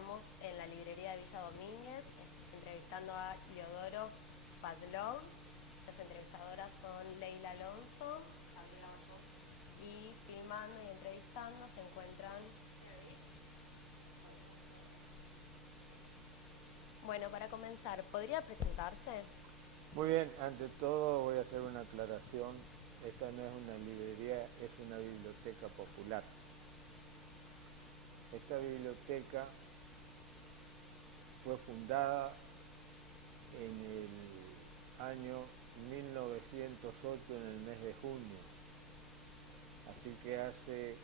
estamos en la librería de Villa Domínguez, entrevistando a Leodoro Padlov. Las entrevistadoras son Leila Alonso y filmando y entrevistando se encuentran. Bueno, para comenzar, ¿podría presentarse? Muy bien, ante todo voy a hacer una aclaración. Esta no es una librería, es una biblioteca popular. Esta biblioteca fue fundada en el año 1908, en el mes de junio. Así que hace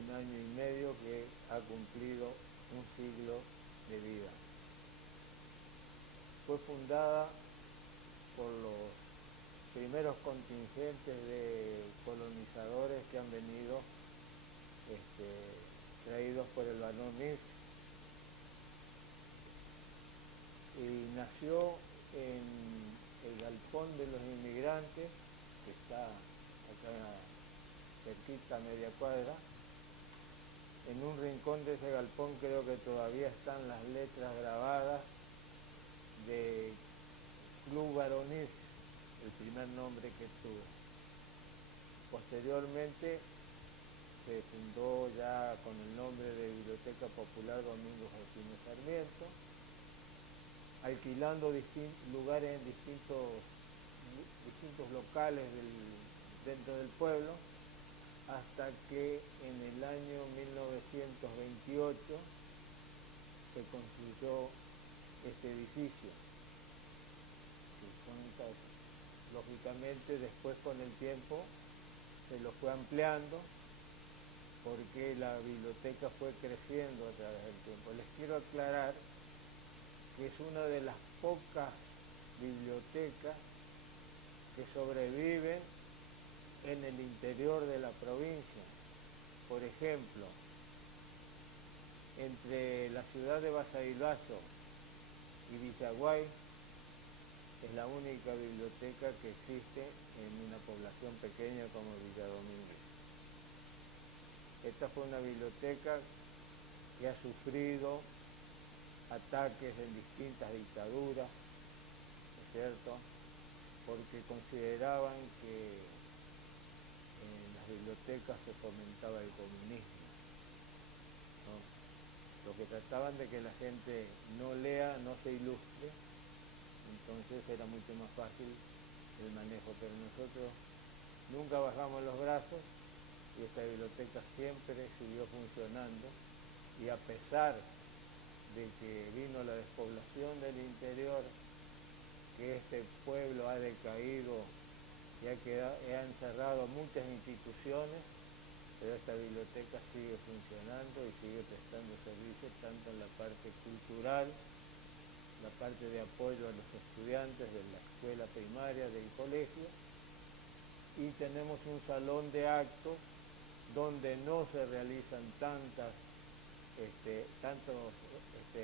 un año y medio que ha cumplido un siglo de vida. Fue fundada por los primeros contingentes de colonizadores que han venido traídos por el barón Mills, y nació en el Galpón de los Inmigrantes, que está acá cerquita, a media cuadra. En un rincón de ese galpón creo que todavía están las letras grabadas de Club Varonil, el primer nombre que tuvo. Posteriormente se fundó ya con el nombre de Biblioteca Popular Domingo Joaquín Sarmiento, alquilando lugares en distintos locales dentro del pueblo, hasta que en el año 1928 se construyó este edificio. Lógicamente después con el tiempo se lo fue ampliando porque la biblioteca fue creciendo a través del tiempo. Les quiero aclarar que es una de las pocas bibliotecas que sobreviven en el interior de la provincia. Por ejemplo, entre la ciudad de Basavilbaso y Villaguay es la única biblioteca que existe en una población pequeña como Villa Domínguez. Esta fue una biblioteca que ha sufrido ataques de distintas dictaduras, ¿no es cierto?, porque consideraban que en las bibliotecas se fomentaba el comunismo, ¿no? Lo que trataban de que la gente no lea, no se ilustre, entonces era mucho más fácil el manejo, pero nosotros nunca bajamos los brazos y esta biblioteca siempre siguió funcionando, y a pesar de que vino la despoblación del interior, que este pueblo ha decaído y ha encerrado muchas instituciones, pero esta biblioteca sigue funcionando y sigue prestando servicios tanto en la parte cultural, la parte de apoyo a los estudiantes de la escuela primaria, del colegio, y tenemos un salón de actos donde no se realizan tantos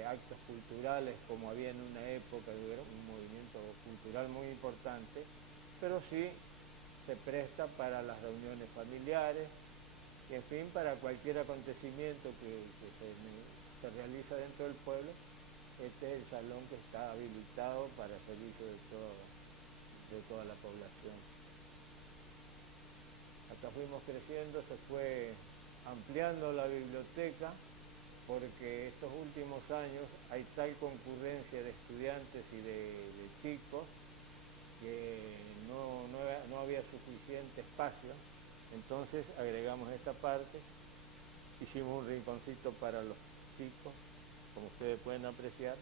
actos culturales como había en una época, hubo un movimiento cultural muy importante, pero sí se presta para las reuniones familiares, y en fin, para cualquier acontecimiento que se realiza dentro del pueblo. Este es el salón que está habilitado para servicio de toda la población. Acá fuimos creciendo, se fue ampliando la biblioteca, porque estos últimos años hay tal concurrencia de estudiantes y de chicos que no había suficiente espacio. Entonces agregamos esta parte, hicimos un rinconcito para los chicos, como ustedes pueden apreciar.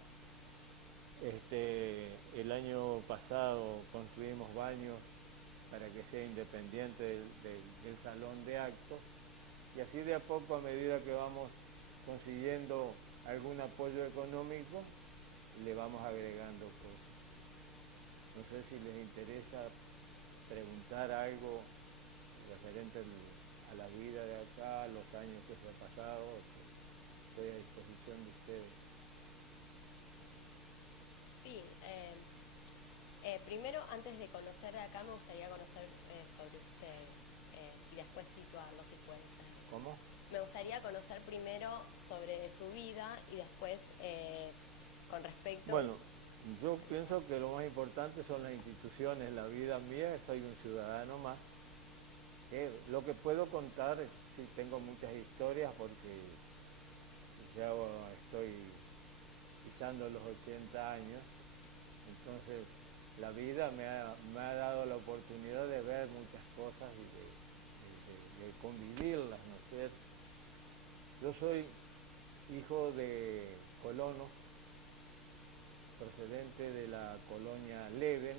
El año pasado construimos baños para que sea independiente del salón de actos, y así de a poco, a medida que vamos consiguiendo algún apoyo económico, le vamos agregando cosas. No sé si les interesa preguntar algo referente a la vida de acá, los años que se ha pasado. Estoy a disposición de ustedes. Sí, primero, antes de conocer de acá, me gustaría conocer sobre usted y después situarlo, si puede ser. ¿Cómo? Me gustaría conocer primero sobre su vida y después con respecto... Bueno, yo pienso que lo más importante son las instituciones. La vida mía, soy un ciudadano más. Lo que puedo contar, sí tengo muchas historias porque ya estoy pisando los 80 años, entonces la vida me ha dado la oportunidad de ver muchas cosas y de convivirlas, ¿no es cierto? Yo soy hijo de colonos, procedente de la colonia Leven,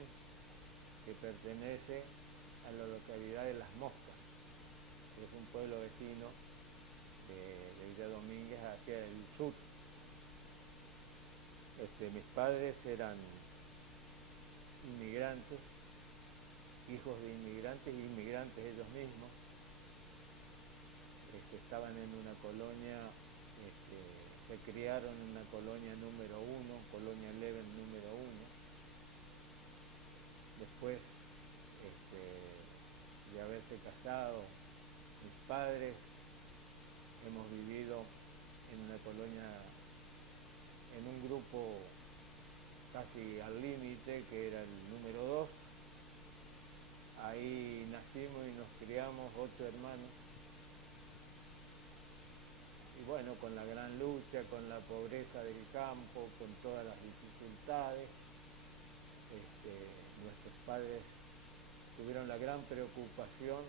que pertenece a la localidad de Las Moscas, que es un pueblo vecino de Villa Domínguez hacia el sur. Mis padres eran inmigrantes, hijos de inmigrantes y inmigrantes ellos mismos. Estaban en una colonia, se criaron en una colonia número 1, colonia Leven número 1. Después de haberse casado, mis padres, hemos vivido en una colonia, en un grupo casi al límite, que era el número 2. Ahí nacimos y nos criamos 8 hermanos. Y bueno, con la gran lucha, con la pobreza del campo, con todas las dificultades, nuestros padres tuvieron la gran preocupación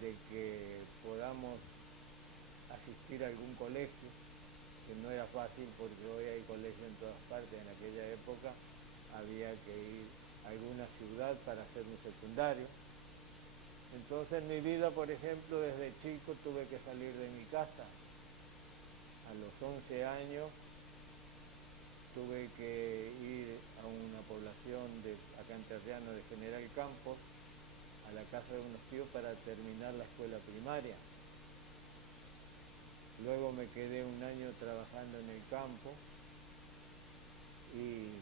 de que podamos asistir a algún colegio, que no era fácil porque hoy hay colegio en todas partes. En aquella época había que ir a alguna ciudad para hacer un secundario. Entonces en mi vida, por ejemplo, desde chico tuve que salir de mi casa. A los 11 años tuve que ir a una población acá en Terriano de General Campos, a la casa de unos tíos para terminar la escuela primaria. Luego me quedé un año trabajando en el campo y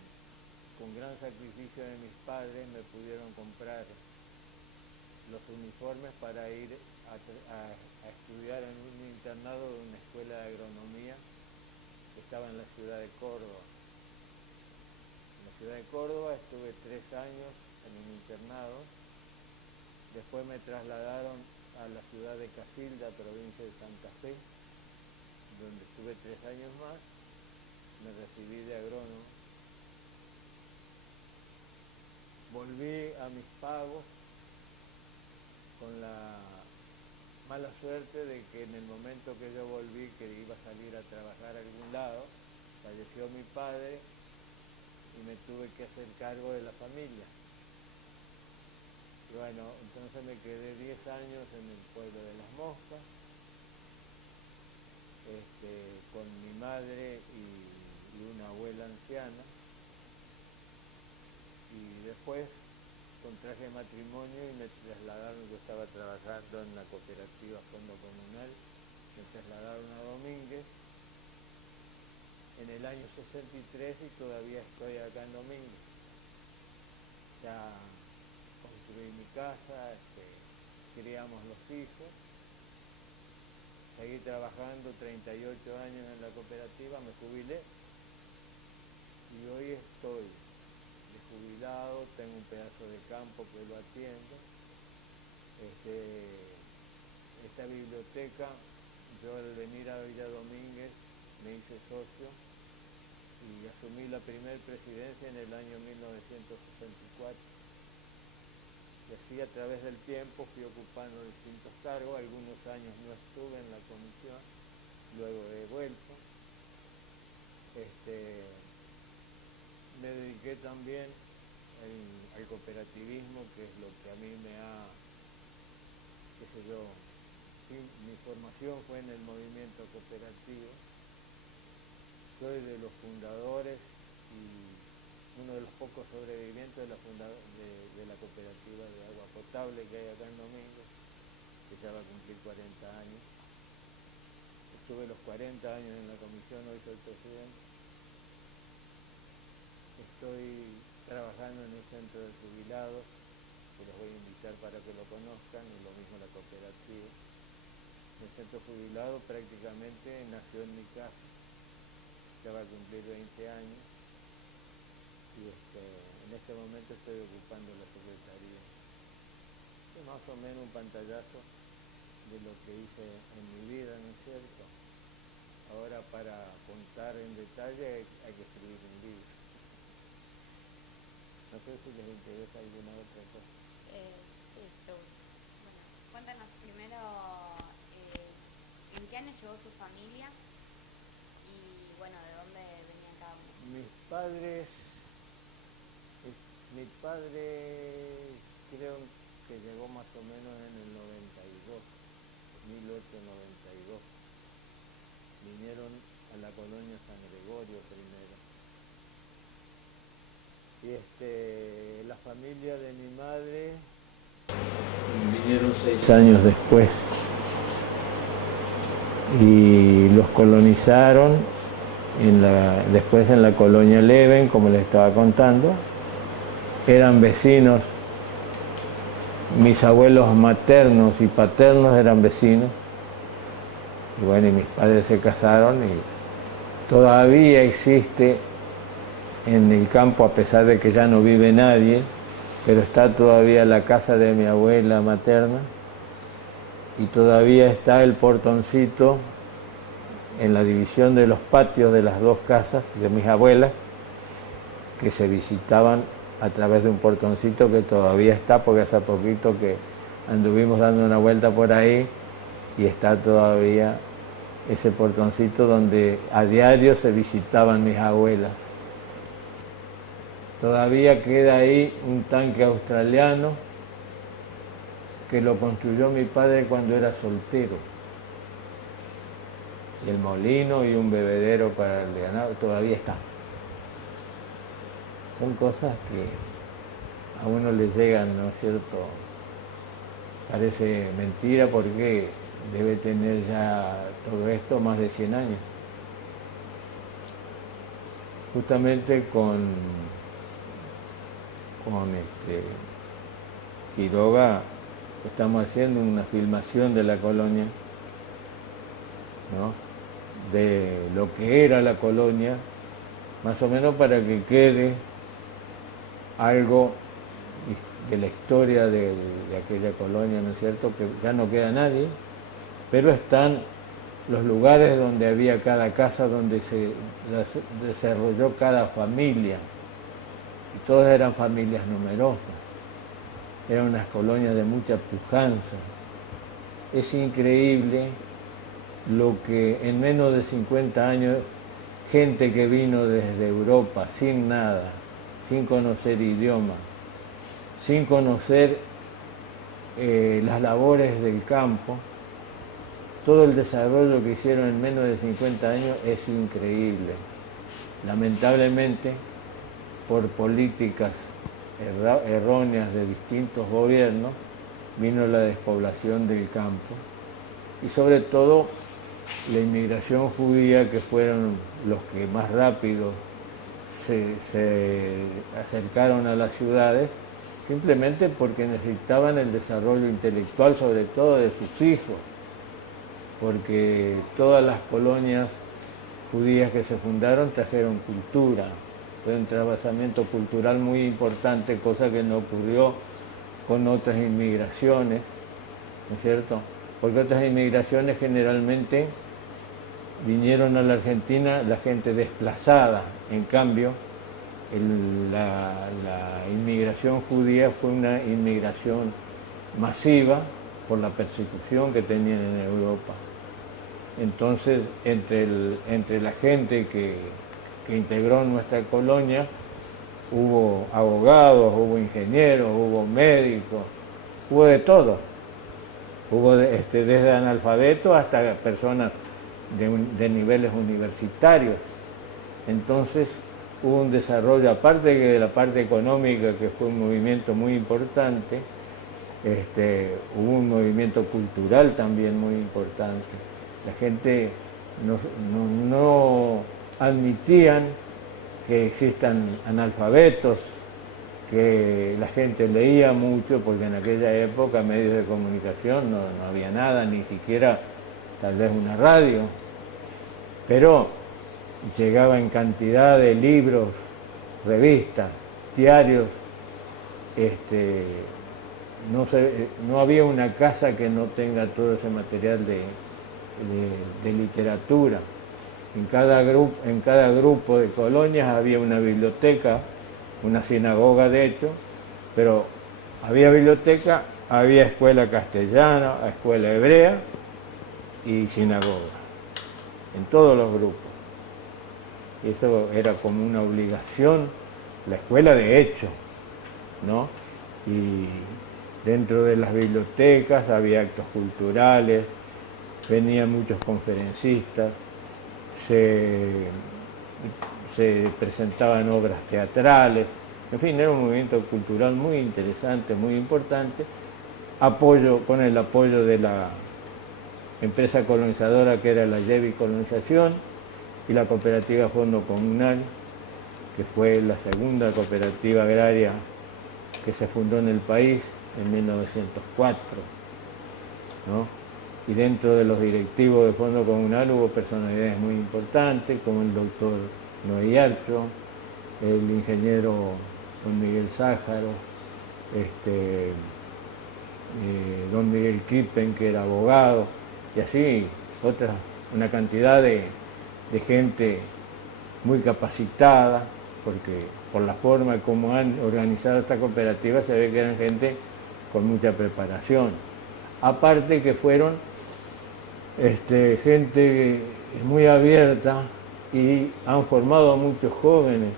con gran sacrificio de mis padres me pudieron comprar los uniformes para ir a estudiar en un internado de una escuela de agronomía que estaba en la ciudad de Córdoba. En la ciudad de Córdoba estuve 3 años en un internado. Después me trasladaron a la ciudad de Casilda, provincia de Santa Fe, donde estuve 3 años más. Me recibí de agrónomo. Volví a mis pagos con la mala suerte de que en el momento que yo volví, que iba a salir a trabajar a algún lado, falleció mi padre y me tuve que hacer cargo de la familia. Y bueno, entonces me quedé 10 años en el pueblo de Las Moscas, con mi madre y una abuela anciana. Y después contraje matrimonio y me trasladaron. Yo estaba trabajando en la cooperativa Fondo Comunal, me trasladaron a Domínguez en el año 63 y todavía estoy acá en Domínguez. Ya construí mi casa, criamos los hijos, seguí trabajando 38 años en la cooperativa, me jubilé y hoy estoy de jubilado, tengo un pedazo de campo que lo atiendo. Esta biblioteca, yo al venir a Villa Domínguez me hice socio y asumí la primera presidencia en el año 1964. Y así a través del tiempo fui ocupando distintos cargos. Algunos años no estuve en la comisión, luego he vuelto. Me dediqué también al cooperativismo, que es lo que a mí me ha, qué sé yo, mi formación fue en el movimiento cooperativo. Soy de los fundadores y uno de los pocos sobrevivientes de la cooperativa de agua potable que hay acá en Domínguez, que ya va a cumplir 40 años. Estuve los 40 años en la comisión, hoy soy presidente. Estoy trabajando en un centro de jubilados, que los voy a invitar para que lo conozcan, y lo mismo la cooperativa. me siento jubilado, prácticamente nació en mi casa, ya va a cumplir 20 años y en este momento estoy ocupando la secretaría. Es más o menos un pantallazo de lo que hice en mi vida, ¿no es cierto? Ahora para contar en detalle hay que escribir un libro. No sé si les interesa alguna otra cosa. Sí, seguro. Bueno, cuéntanos primero en qué año llegó su familia y bueno, de dónde venían cada uno. Mi padre creo que llegó más o menos en el 92, 1892. Vinieron a la colonia San Gregorio primero. Y la familia de mi madre vinieron 6 años después y los colonizaron después en la colonia Leven, como les estaba contando. Eran vecinos, mis abuelos maternos y paternos eran vecinos. Y bueno, y mis padres se casaron y todavía existe en el campo, a pesar de que ya no vive nadie, pero está todavía la casa de mi abuela materna y todavía está el portoncito en la división de los patios de las dos casas de mis abuelas, que se visitaban a través de un portoncito que todavía está, porque hace poquito que anduvimos dando una vuelta por ahí y está todavía ese portoncito donde a diario se visitaban mis abuelas. Todavía queda ahí un tanque australiano que lo construyó mi padre cuando era soltero. Y el molino y un bebedero para el ganado todavía está. Son cosas que a uno le llegan, ¿no es cierto? Parece mentira porque debe tener ya todo esto más de 100 años. Justamente con Quiroga estamos haciendo una filmación de la colonia, ¿no? De lo que era la colonia, más o menos para que quede algo de la historia de aquella colonia, ¿no es cierto? Que ya no queda nadie, pero están los lugares donde había cada casa, donde se desarrolló cada familia, y todas eran familias numerosas, eran unas colonias de mucha pujanza. Es increíble lo que en menos de 50 años, gente que vino desde Europa sin nada, sin conocer idioma, sin conocer las labores del campo, todo el desarrollo que hicieron en menos de 50 años es increíble. Lamentablemente, por políticas erróneas de distintos gobiernos, vino la despoblación del campo y sobre todo la inmigración judía, que fueron los que más rápido se acercaron a las ciudades, simplemente porque necesitaban el desarrollo intelectual, sobre todo de sus hijos, porque todas las colonias judías que se fundaron trajeron cultura, fue un trasvasamiento cultural muy importante, cosa que no ocurrió con otras inmigraciones, ¿no es cierto? Porque otras inmigraciones generalmente vinieron a la Argentina la gente desplazada, en cambio la inmigración judía fue una inmigración masiva por la persecución que tenían en Europa. Entonces, entre la gente que integró nuestra colonia, hubo abogados, hubo ingenieros, hubo médicos, hubo de todo. Hubo desde analfabetos hasta personas de niveles universitarios. Entonces hubo un desarrollo, aparte de la parte económica, que fue un movimiento muy importante, hubo un movimiento cultural también muy importante. La gente no admitían que existan analfabetos, que la gente leía mucho, porque en aquella época medios de comunicación no había nada, ni siquiera tal vez una radio, pero llegaba en cantidad de libros, revistas, diarios. No había una casa que no tenga todo ese material de literatura. En cada grupo de colonias había una biblioteca, una sinagoga de hecho, pero había biblioteca, había escuela castellana, escuela hebrea y sinagoga, en todos los grupos. Y eso era como una obligación, la escuela de hecho, ¿no? Y dentro de las bibliotecas había actos culturales, venían muchos conferencistas, se presentaban obras teatrales, en fin, era un movimiento cultural muy interesante, muy importante, con el apoyo de la empresa colonizadora que era la Yevi Colonización y la cooperativa Fondo Comunal, que fue la segunda cooperativa agraria que se fundó en el país en 1904, ¿no? Y dentro de los directivos del Fondo Comunal hubo personalidades muy importantes, como el doctor Noé Archo, el ingeniero don Miguel Sájaro, don Miguel Kippen, que era abogado, y así una cantidad de gente muy capacitada, porque por la forma como han organizado esta cooperativa se ve que eran gente con mucha preparación. Aparte que fueron gente muy abierta y han formado a muchos jóvenes.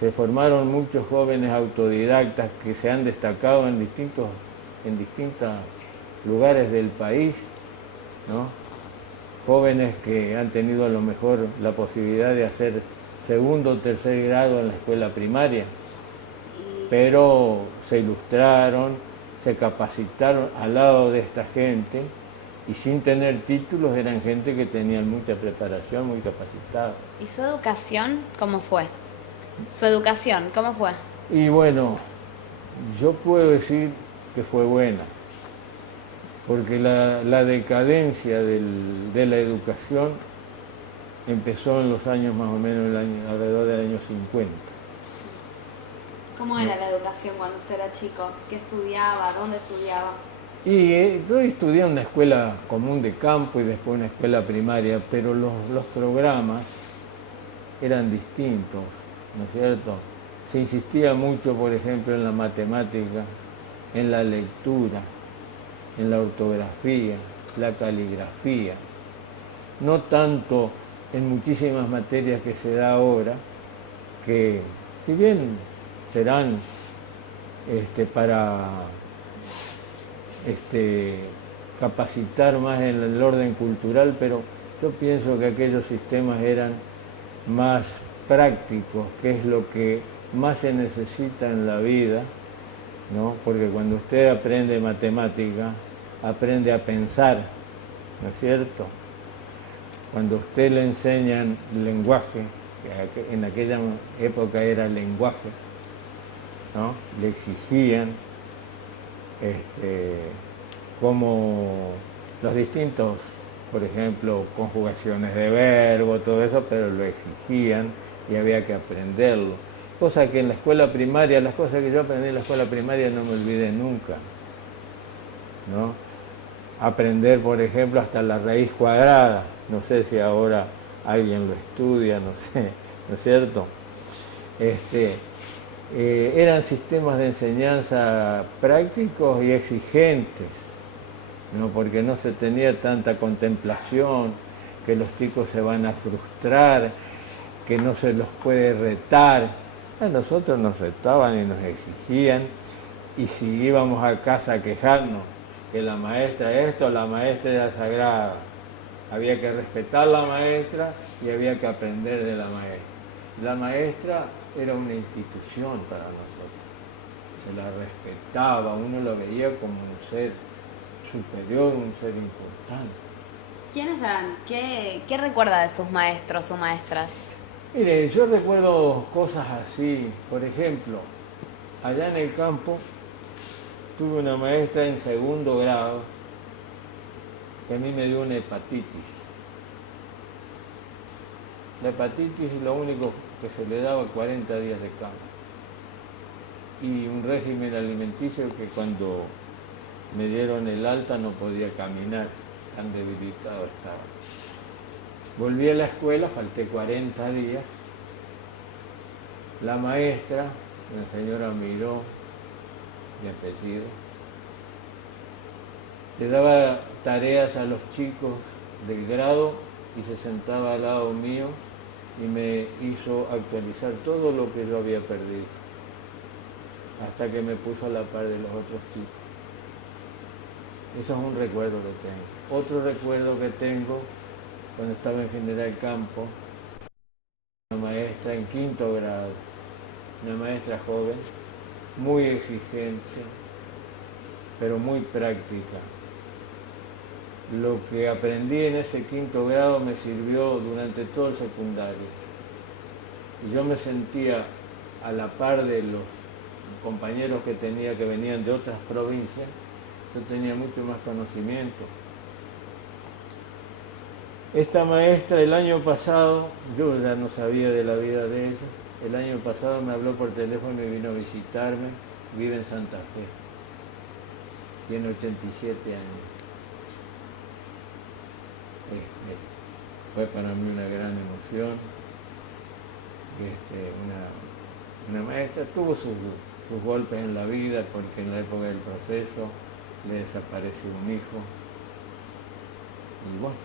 Se formaron muchos jóvenes autodidactas que se han destacado en distintos lugares del país, ¿no? Jóvenes que han tenido a lo mejor la posibilidad de hacer segundo o tercer grado en la escuela primaria, pero se ilustraron, se capacitaron al lado de esta gente y sin tener títulos eran gente que tenían mucha preparación, muy capacitada. ¿Y su educación cómo fue? Y bueno, yo puedo decir que fue buena, porque la decadencia de la educación empezó en los años más o menos, alrededor del año 50. ¿Cómo era la educación cuando usted era chico? ¿Qué estudiaba? ¿Dónde estudiaba? Y yo estudié en una escuela común de campo y después una escuela primaria, pero los programas eran distintos, ¿no es cierto? Se insistía mucho, por ejemplo, en la matemática, en la lectura, en la ortografía, la caligrafía, no tanto en muchísimas materias que se da ahora, que si bien serán para capacitar más en el orden cultural, pero yo pienso que aquellos sistemas eran más prácticos, que es lo que más se necesita en la vida, ¿no? Porque cuando usted aprende matemática, aprende a pensar, ¿no es cierto? Cuando a usted le enseñan lenguaje, que en aquella época era lenguaje, ¿no? Le exigían como los distintos, por ejemplo, conjugaciones de verbo, todo eso, pero lo exigían y había que aprenderlo. Cosa que en la escuela primaria, las cosas que yo aprendí en la escuela primaria no me olvidé nunca, ¿no? Aprender, por ejemplo, hasta la raíz cuadrada, no sé si ahora alguien lo estudia, no sé, ¿no es cierto? Eran sistemas de enseñanza prácticos y exigentes, ¿no? Porque no se tenía tanta contemplación, que los chicos se van a frustrar, que no se los puede retar. A nosotros nos retaban y nos exigían, y si íbamos a casa a quejarnos que la maestra la maestra era sagrada, había que respetar a la maestra y había que aprender de la maestra. La maestra era una institución para nosotros, se la respetaba, uno lo veía como un ser superior, un ser importante. ¿Quiénes eran? ¿Qué recuerda de sus maestros o maestras? Mire, yo recuerdo cosas así, por ejemplo, allá en el campo tuve una maestra en segundo grado que a mí me dio una hepatitis. La hepatitis es lo único que se le daba 40 días de cama. Y un régimen alimenticio que cuando me dieron el alta no podía caminar, tan debilitado estaba. Volví a la escuela, falté 40 días. La maestra, la señora Miró, de apellido, le daba tareas a los chicos del grado y se sentaba al lado mío y me hizo actualizar todo lo que yo había perdido, hasta que me puso a la par de los otros chicos. Eso es un recuerdo que tengo. Otro recuerdo que tengo, cuando estaba en General Campo, una maestra en 5º grado, una maestra joven, muy exigente, pero muy práctica. Lo que aprendí en ese 5º grado me sirvió durante todo el secundario. Y yo me sentía a la par de los compañeros que tenía que venían de otras provincias. Yo tenía mucho más conocimiento. Esta maestra el año pasado, yo ya no sabía de la vida de ella, el año pasado me habló por teléfono y vino a visitarme, vive en Santa Fe, tiene 87 años. Fue para mí una gran emoción. Una maestra tuvo sus golpes en la vida, porque en la época del proceso le desapareció un hijo. Y bueno,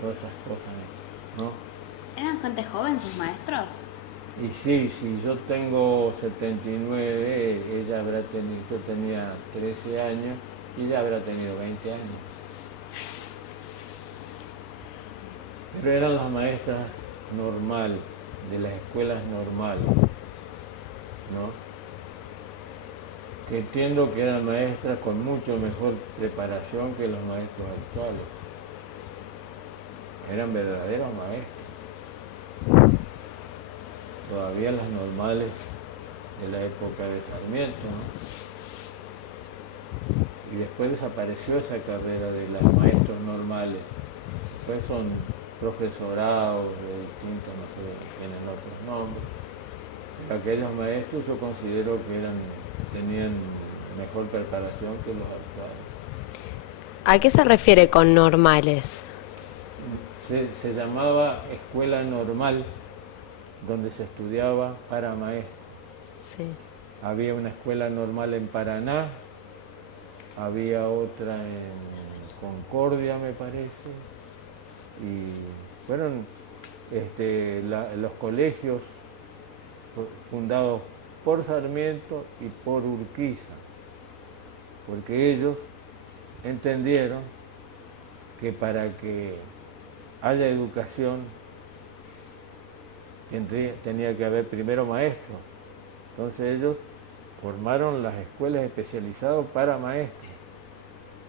todas esas cosas, ¿no? ¿Eran gente joven sus maestros? Y sí, yo tengo 79, yo tenía 13 años y ella habrá tenido 20 años. Pero eran las maestras normales, de las escuelas normales, ¿no? Que entiendo que eran maestras con mucho mejor preparación que los maestros actuales. Eran verdaderos maestros. Todavía las normales de la época de Sarmiento, ¿no? Y después desapareció esa carrera de los maestros normales. Después son profesorados de distintos, no sé, tienen otros nombres. Pero aquellos maestros yo considero que tenían mejor preparación que los actuales. ¿A qué se refiere con normales? Se llamaba escuela normal, donde se estudiaba para maestros. Sí. Había una escuela normal en Paraná, había otra en Concordia, me parece, y fueron los colegios fundados por Sarmiento y por Urquiza, porque ellos entendieron que para que haya educación tenía que haber primero maestros. Entonces ellos formaron las escuelas especializadas para maestros.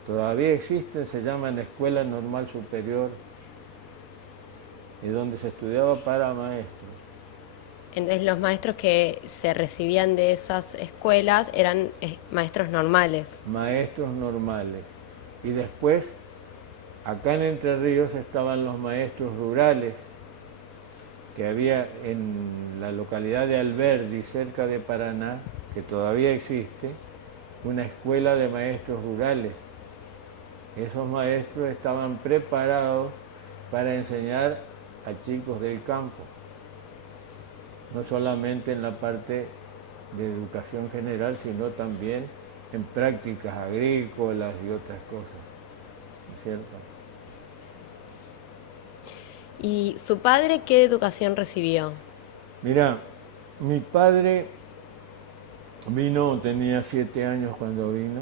Todavía existen, se llaman Escuela Normal Superior, y donde se estudiaba para maestros. Entonces los maestros que se recibían de esas escuelas eran maestros normales. Maestros normales. Y después, acá en Entre Ríos estaban los maestros rurales, que había en la localidad de Alberdi, cerca de Paraná, que todavía existe, una escuela de maestros rurales. Esos maestros estaban preparados para enseñar a chicos del campo, no solamente en la parte de educación general, sino también en prácticas agrícolas y otras cosas, ¿no es cierto? ¿Y su padre qué educación recibió? Mira, mi padre vino, tenía 7 años cuando vino.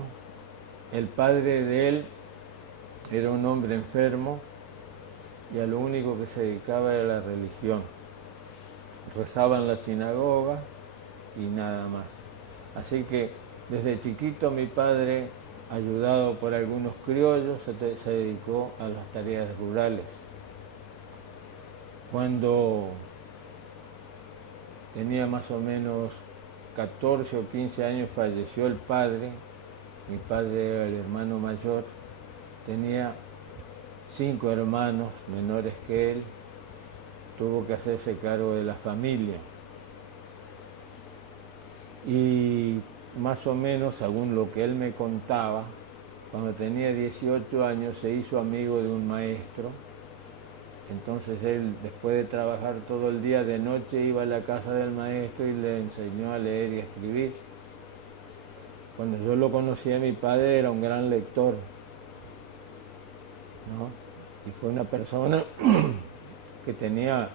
El padre de él era un hombre enfermo y a lo único que se dedicaba era la religión. Rezaba en la sinagoga y nada más. Así que desde chiquito mi padre, ayudado por algunos criollos, se dedicó a las tareas rurales. Cuando tenía más o menos 14 o 15 años falleció el padre. Mi padre era el hermano mayor, tenía 5 hermanos menores que él, tuvo que hacerse cargo de la familia. Y más o menos, según lo que él me contaba, cuando tenía 18 años se hizo amigo de un maestro. Entonces él, después de trabajar todo el día, de noche iba a la casa del maestro y le enseñó a leer y a escribir. Cuando yo lo conocí a mi padre era un gran lector, ¿no? Y fue una persona que tenía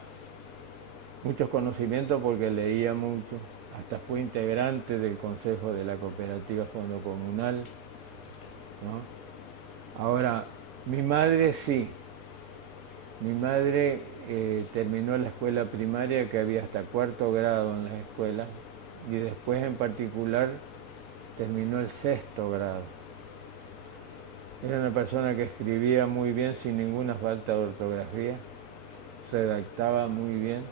muchos conocimientos porque leía mucho. Hasta fue integrante del consejo de la cooperativa Fondo Comunal, ¿no? Ahora, mi madre sí. Mi madre terminó la escuela primaria, que había hasta 4º grado en las escuelas, y después en particular terminó el 6º grado. Era una persona que escribía muy bien sin ninguna falta de ortografía, redactaba muy bien,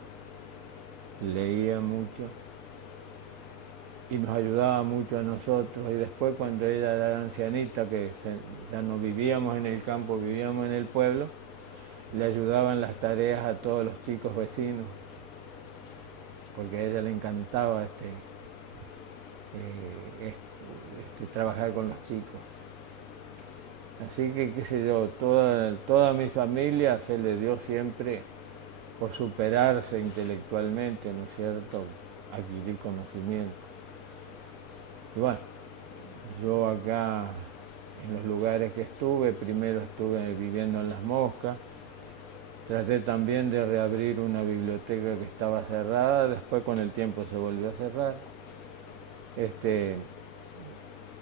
leía mucho y nos ayudaba mucho a nosotros. Y después, cuando ella era ancianita, que ya no vivíamos en el campo, vivíamos en el pueblo, le ayudaban las tareas a todos los chicos vecinos, porque a ella le encantaba trabajar con los chicos. Así que, qué sé yo, toda mi familia se le dio siempre por superarse intelectualmente, ¿no es cierto?, adquirir conocimiento. Y bueno, yo acá, en los lugares que estuve, primero estuve viviendo en Las Moscas, traté también de reabrir una biblioteca que estaba cerrada, después con el tiempo se volvió a cerrar.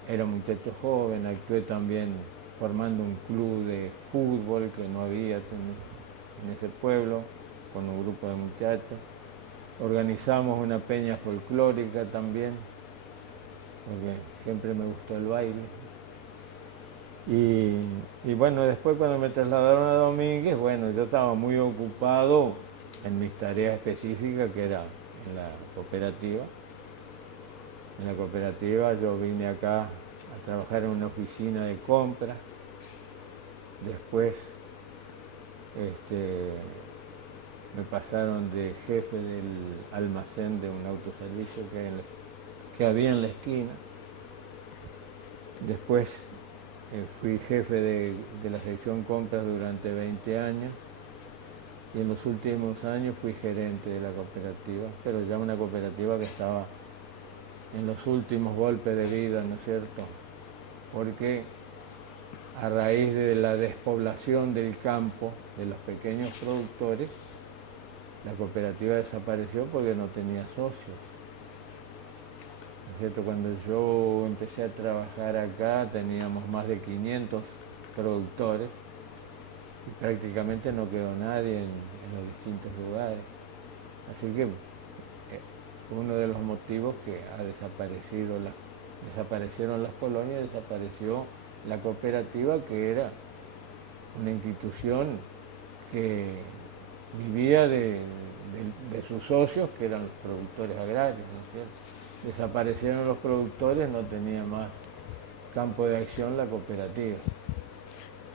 Era un muchacho joven, actué también formando un club de fútbol que no había en ese pueblo, con un grupo de muchachos. Organizamos una peña folclórica también, porque siempre me gustó el baile. Y bueno, después cuando me trasladaron a Domínguez, bueno, yo estaba muy ocupado en mis tareas específicas, que era en la cooperativa. En la cooperativa yo vine acá a trabajar en una oficina de compras. Después me pasaron de jefe del almacén de un autoservicio que había en la esquina. Después fui jefe de la sección compras durante 20 años y en los últimos años fui gerente de la cooperativa, pero ya una cooperativa que estaba en los últimos golpes de vida, ¿no es cierto? Porque a raíz de la despoblación del campo, de los pequeños productores, la cooperativa desapareció porque no tenía socios. ¿No es cierto? Cuando yo empecé a trabajar acá teníamos más de 500 productores y prácticamente no quedó nadie en los distintos lugares. Así que uno de los motivos que desaparecieron las colonias, desapareció la cooperativa, que era una institución que vivía de sus socios, que eran los productores agrarios, ¿no es cierto? Desaparecieron los productores, no tenía más campo de acción la cooperativa.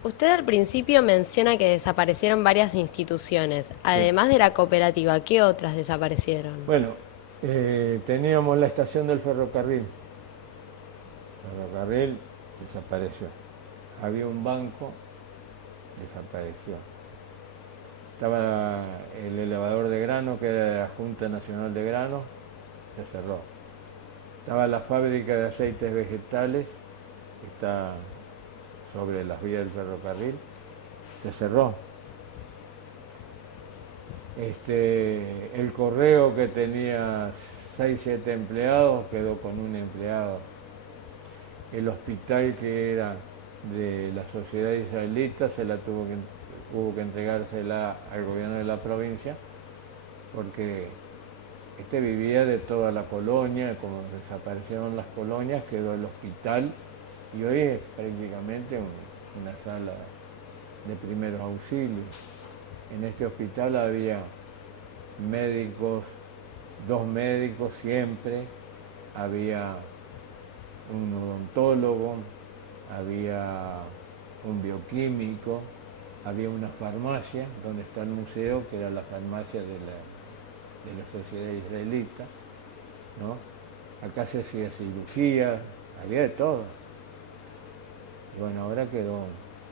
Usted al principio menciona que desaparecieron varias instituciones. Además de la cooperativa, ¿qué otras desaparecieron? Bueno, teníamos la estación del ferrocarril. El ferrocarril desapareció. Había un banco, desapareció. Estaba el elevador de grano, que era de la Junta Nacional de Grano, se cerró. Estaba la fábrica de aceites vegetales, que está sobre las vías del ferrocarril, se cerró. El correo, que tenía 6-7 empleados, quedó con un empleado. El hospital, que era de la sociedad israelita, hubo que entregársela al gobierno de la provincia, porque vivía de toda la colonia. Como desaparecieron las colonias, quedó el hospital, y hoy es prácticamente una sala de primeros auxilios. En este hospital había médicos, 2 médicos siempre, había un odontólogo, había un bioquímico, había una farmacia donde está el museo, que era la farmacia de la sociedad israelita, ¿no? Acá se hacía cirugía, había de todo. Y bueno, ahora quedó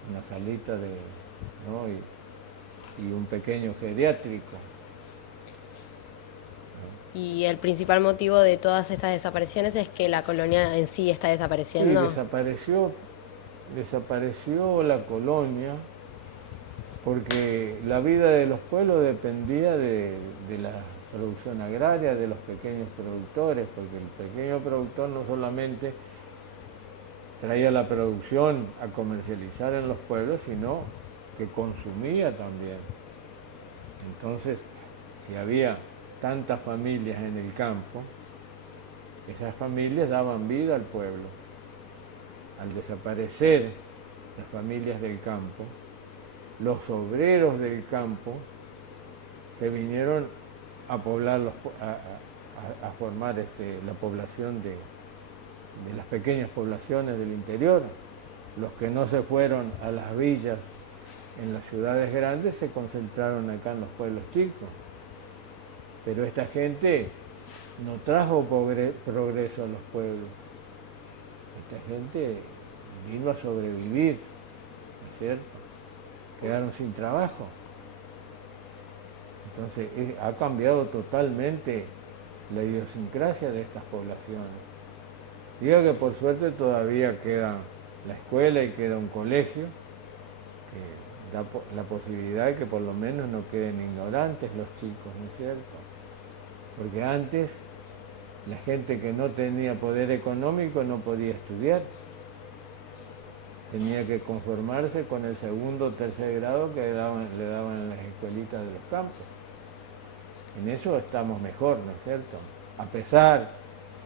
una salita ¿no? y un pequeño geriátrico. Y el principal motivo de todas estas desapariciones es que la colonia en sí está desapareciendo. Sí, desapareció la colonia porque la vida de los pueblos dependía de la producción agraria, de los pequeños productores, porque el pequeño productor no solamente traía la producción a comercializar en los pueblos, sino que consumía también. Entonces, si había tantas familias en el campo, esas familias daban vida al pueblo. Al desaparecer las familias del campo, los obreros del campo se vinieron a poblar, a formar la población de las pequeñas poblaciones del interior. Los que no se fueron a las villas en las ciudades grandes se concentraron acá en los pueblos chicos. Pero esta gente no trajo progreso a los pueblos. Esta gente vino a sobrevivir, ¿no es cierto? Quedaron sin trabajo. Entonces ha cambiado totalmente la idiosincrasia de estas poblaciones. Digo que por suerte todavía queda la escuela y queda un colegio que da la posibilidad de que por lo menos no queden ignorantes los chicos, ¿no es cierto? Porque antes la gente que no tenía poder económico no podía estudiar. Tenía que conformarse con el segundo o tercer grado que le daban en las escuelitas de los campos. En eso estamos mejor, ¿no es cierto? A pesar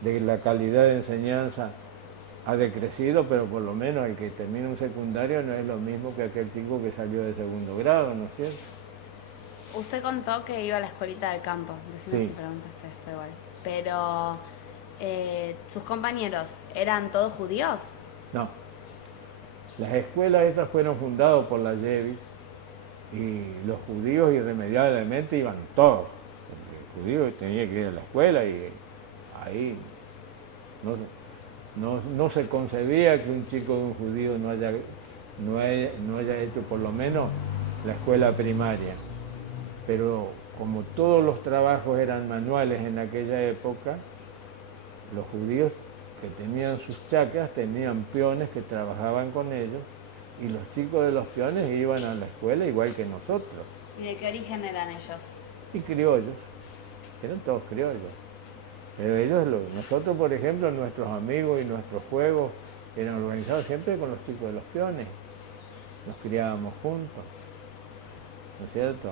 de que la calidad de enseñanza ha decrecido, pero por lo menos el que termina un secundario no es lo mismo que aquel chico que salió de segundo grado, ¿no es cierto? Usted contó que iba a la escuelita del campo, decime Sí. si preguntaste esto igual. Pero, ¿sus compañeros eran todos judíos? No. Las escuelas estas fueron fundadas por la Yevis y los judíos irremediablemente iban todos. Porque el judío tenía que ir a la escuela y ahí no se concebía que un chico de un judío no haya hecho por lo menos la escuela primaria. Pero como todos los trabajos eran manuales en aquella época, los judíos que tenían sus chacras tenían peones que trabajaban con ellos y los chicos de los peones iban a la escuela igual que nosotros. ¿Y de qué origen eran ellos? Y criollos, eran todos criollos. Pero nosotros por ejemplo, nuestros amigos y nuestros juegos eran organizados siempre con los chicos de los peones. Nos criábamos juntos, ¿no es cierto?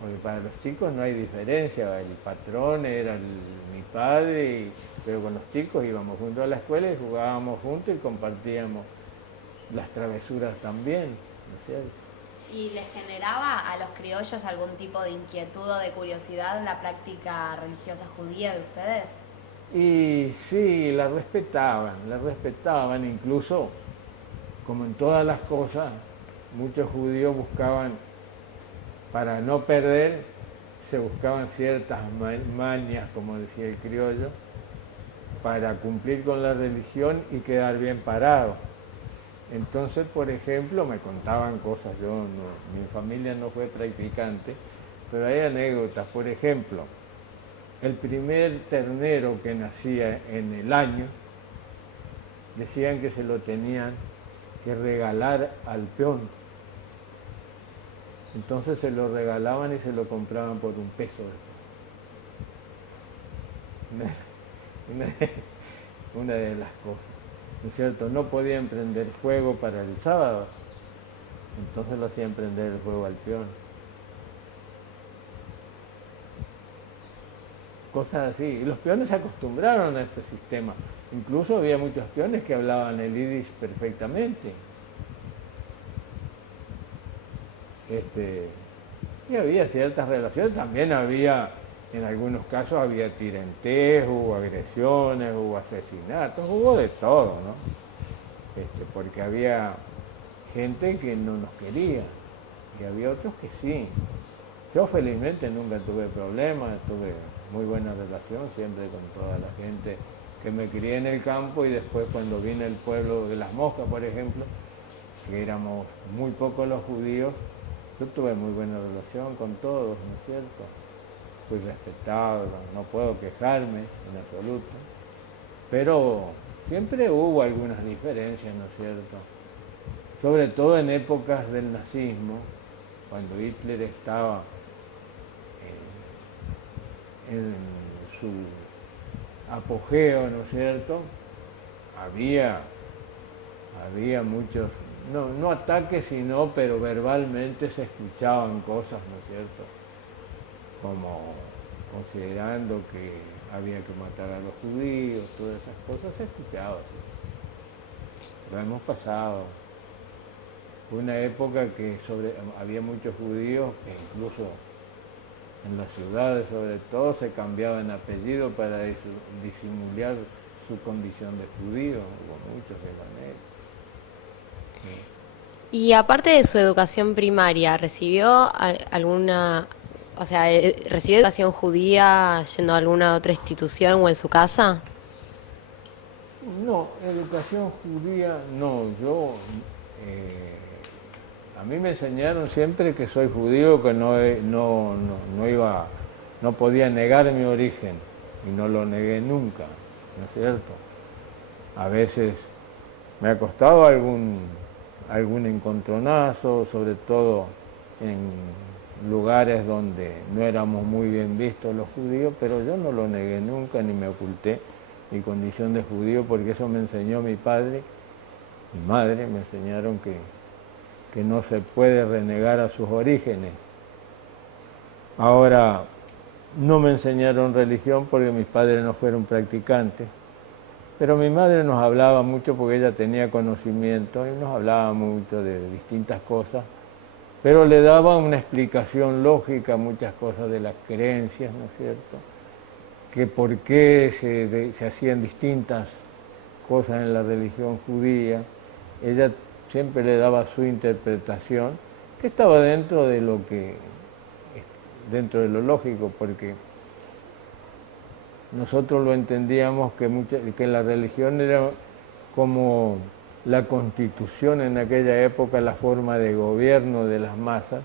Porque para los chicos no hay diferencia, el patrón era mi padre, pero con los chicos íbamos juntos a la escuela y jugábamos juntos y compartíamos las travesuras también, ¿no es cierto? ¿Y les generaba a los criollos algún tipo de inquietud o de curiosidad la práctica religiosa judía de ustedes? Y sí, la respetaban, incluso, como en todas las cosas, muchos judíos buscaban, para no perder, se buscaban ciertas mañas, como decía el criollo, para cumplir con la religión y quedar bien parado. Entonces, por ejemplo, me contaban cosas, mi familia no fue practicante, pero hay anécdotas. Por ejemplo, el primer ternero que nacía en el año, decían que se lo tenían que regalar al peón. Entonces se lo regalaban y se lo compraban por $1. Una de las cosas, ¿no es cierto? No podían prender fuego para el sábado, entonces lo hacían prender el fuego al peón. Cosas así. Y los peones se acostumbraron a este sistema. Incluso había muchos peones que hablaban el yiddish perfectamente. Y había ciertas relaciones, también había, en algunos casos había tiranteos, hubo agresiones, hubo asesinatos, hubo de todo, ¿no? Porque había gente que no nos quería y había otros que sí. Yo felizmente nunca tuve problemas, tuve muy buena relación siempre con toda la gente que me crié en el campo, y después cuando vine al pueblo de Las Moscas, por ejemplo, que éramos muy pocos los judíos, yo tuve muy buena relación con todos, ¿no es cierto? Fui respetado, no puedo quejarme en absoluto, pero siempre hubo algunas diferencias, ¿no es cierto? Sobre todo en épocas del nazismo, cuando Hitler estaba en su apogeo, ¿no es cierto? Había muchos, no ataques, sino, pero verbalmente se escuchaban cosas, ¿no es cierto? Como considerando que había que matar a los judíos, todas esas cosas se escuchaban. ¿Sí? Lo hemos pasado. Fue una época que había muchos judíos que incluso en las ciudades sobre todo se cambiaban apellidos para disimular su condición de judío, hubo muchos de manera. Sí. Y aparte de su educación primaria, ¿recibió alguna, o sea, recibió educación judía yendo a alguna otra institución o en su casa? No, educación judía no, a mí me enseñaron siempre que soy judío, que no podía negar mi origen, y no lo negué nunca, ¿no es cierto? A veces me ha costado algún encontronazo, sobre todo en lugares donde no éramos muy bien vistos los judíos, pero yo no lo negué nunca ni me oculté mi condición de judío, porque eso me enseñó mi padre, mi madre, me enseñaron que no se puede renegar a sus orígenes. Ahora, no me enseñaron religión porque mis padres no fueron practicantes, pero mi madre nos hablaba mucho porque ella tenía conocimiento y nos hablaba mucho de distintas cosas, pero le daba una explicación lógica a muchas cosas de las creencias, ¿no es cierto? Que por qué se hacían distintas cosas en la religión judía. Ella siempre le daba su interpretación, que estaba dentro de lo lógico, porque nosotros lo entendíamos que la religión era como la constitución en aquella época, la forma de gobierno de las masas,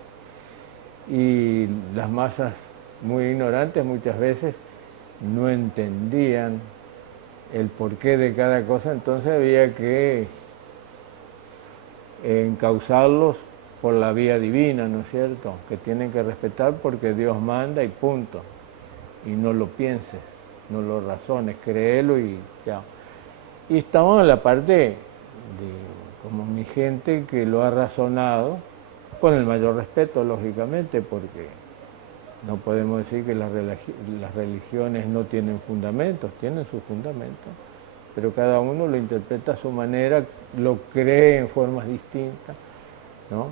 y las masas muy ignorantes muchas veces no entendían el porqué de cada cosa, entonces había que encauzarlos por la vía divina, ¿no es cierto? Que tienen que respetar porque Dios manda y punto. Y no lo pienses, no lo razones, créelo y ya. Y estamos en la parte de, como mi gente, que lo ha razonado, con el mayor respeto, lógicamente, porque no podemos decir que las religiones no tienen fundamentos, tienen sus fundamentos, pero cada uno lo interpreta a su manera, lo cree en formas distintas, ¿no?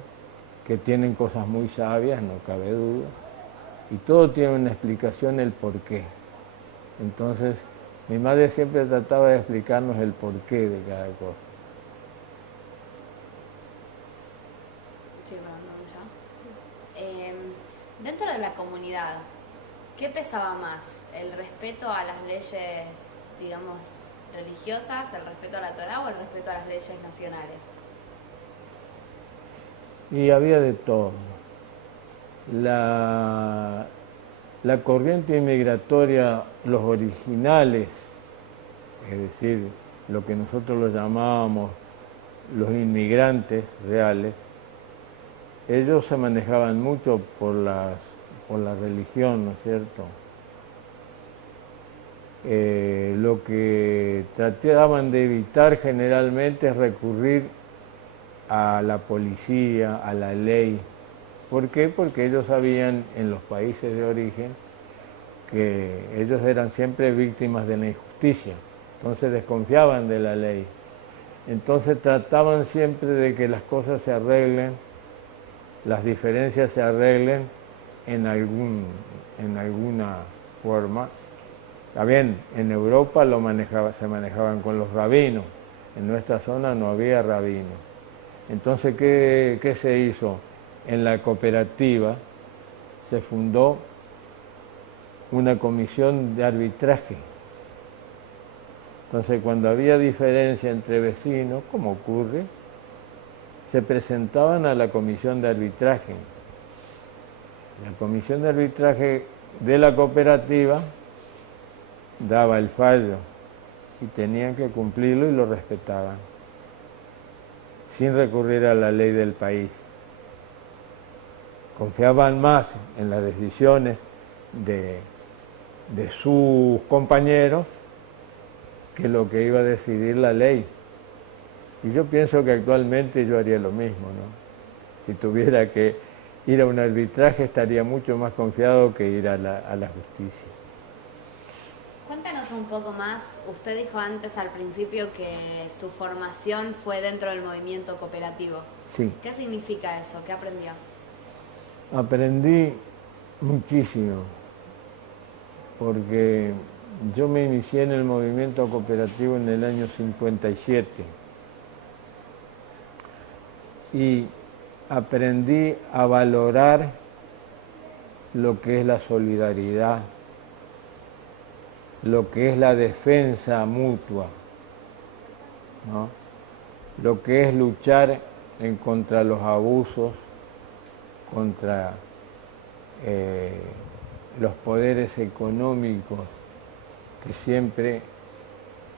Que tienen cosas muy sabias, no cabe duda, y todo tiene una explicación, el porqué. Entonces, mi madre siempre trataba de explicarnos el porqué de cada cosa. Sí, dentro de la comunidad, ¿qué pesaba más? ¿El respeto a las leyes, digamos, religiosas, el respeto a la Torá o el respeto a las leyes nacionales? Y había de todo. La corriente inmigratoria, los originales, es decir, lo que nosotros lo llamábamos los inmigrantes reales, ellos se manejaban mucho por la religión, ¿no es cierto? Lo que trataban de evitar generalmente es recurrir a la policía, a la ley. ¿Por qué? Porque ellos sabían en los países de origen que ellos eran siempre víctimas de la injusticia, entonces desconfiaban de la ley. Entonces trataban siempre de que las cosas se arreglen, las diferencias se arreglen en alguna forma. También en Europa se manejaban con los rabinos, en nuestra zona no había rabinos. Entonces, ¿qué se hizo? En la cooperativa se fundó una comisión de arbitraje. Entonces, cuando había diferencia entre vecinos, como ocurre, se presentaban a la comisión de arbitraje. La comisión de arbitraje de la cooperativa daba el fallo y tenían que cumplirlo y lo respetaban, sin recurrir a la ley del país. Confiaban más en las decisiones de sus compañeros que lo que iba a decidir la ley. Y yo pienso que actualmente yo haría lo mismo, ¿no? Si tuviera que ir a un arbitraje estaría mucho más confiado que ir a la justicia. Cuéntanos un poco más, usted dijo antes al principio que su formación fue dentro del movimiento cooperativo. Sí. ¿Qué significa eso? ¿Qué aprendió? Aprendí muchísimo, porque yo me inicié en el movimiento cooperativo en el año 57 y aprendí a valorar lo que es la solidaridad, lo que es la defensa mutua, ¿no? Lo que es luchar en contra los abusos, contra los poderes económicos que siempre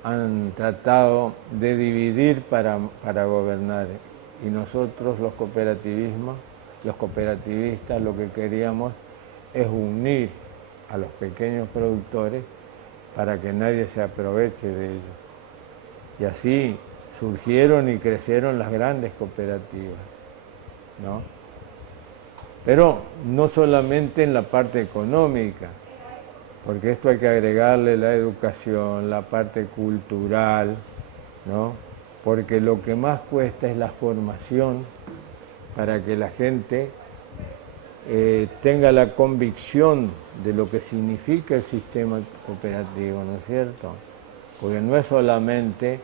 han tratado de dividir para gobernar. Y nosotros los cooperativistas, lo que queríamos es unir a los pequeños productores para que nadie se aproveche de ellos. Y así surgieron y crecieron las grandes cooperativas, ¿no? Pero no solamente en la parte económica, porque esto hay que agregarle la educación, la parte cultural, ¿no? Porque lo que más cuesta es la formación para que la gente tenga la convicción de lo que significa el sistema cooperativo, ¿no es cierto? Porque no es solamente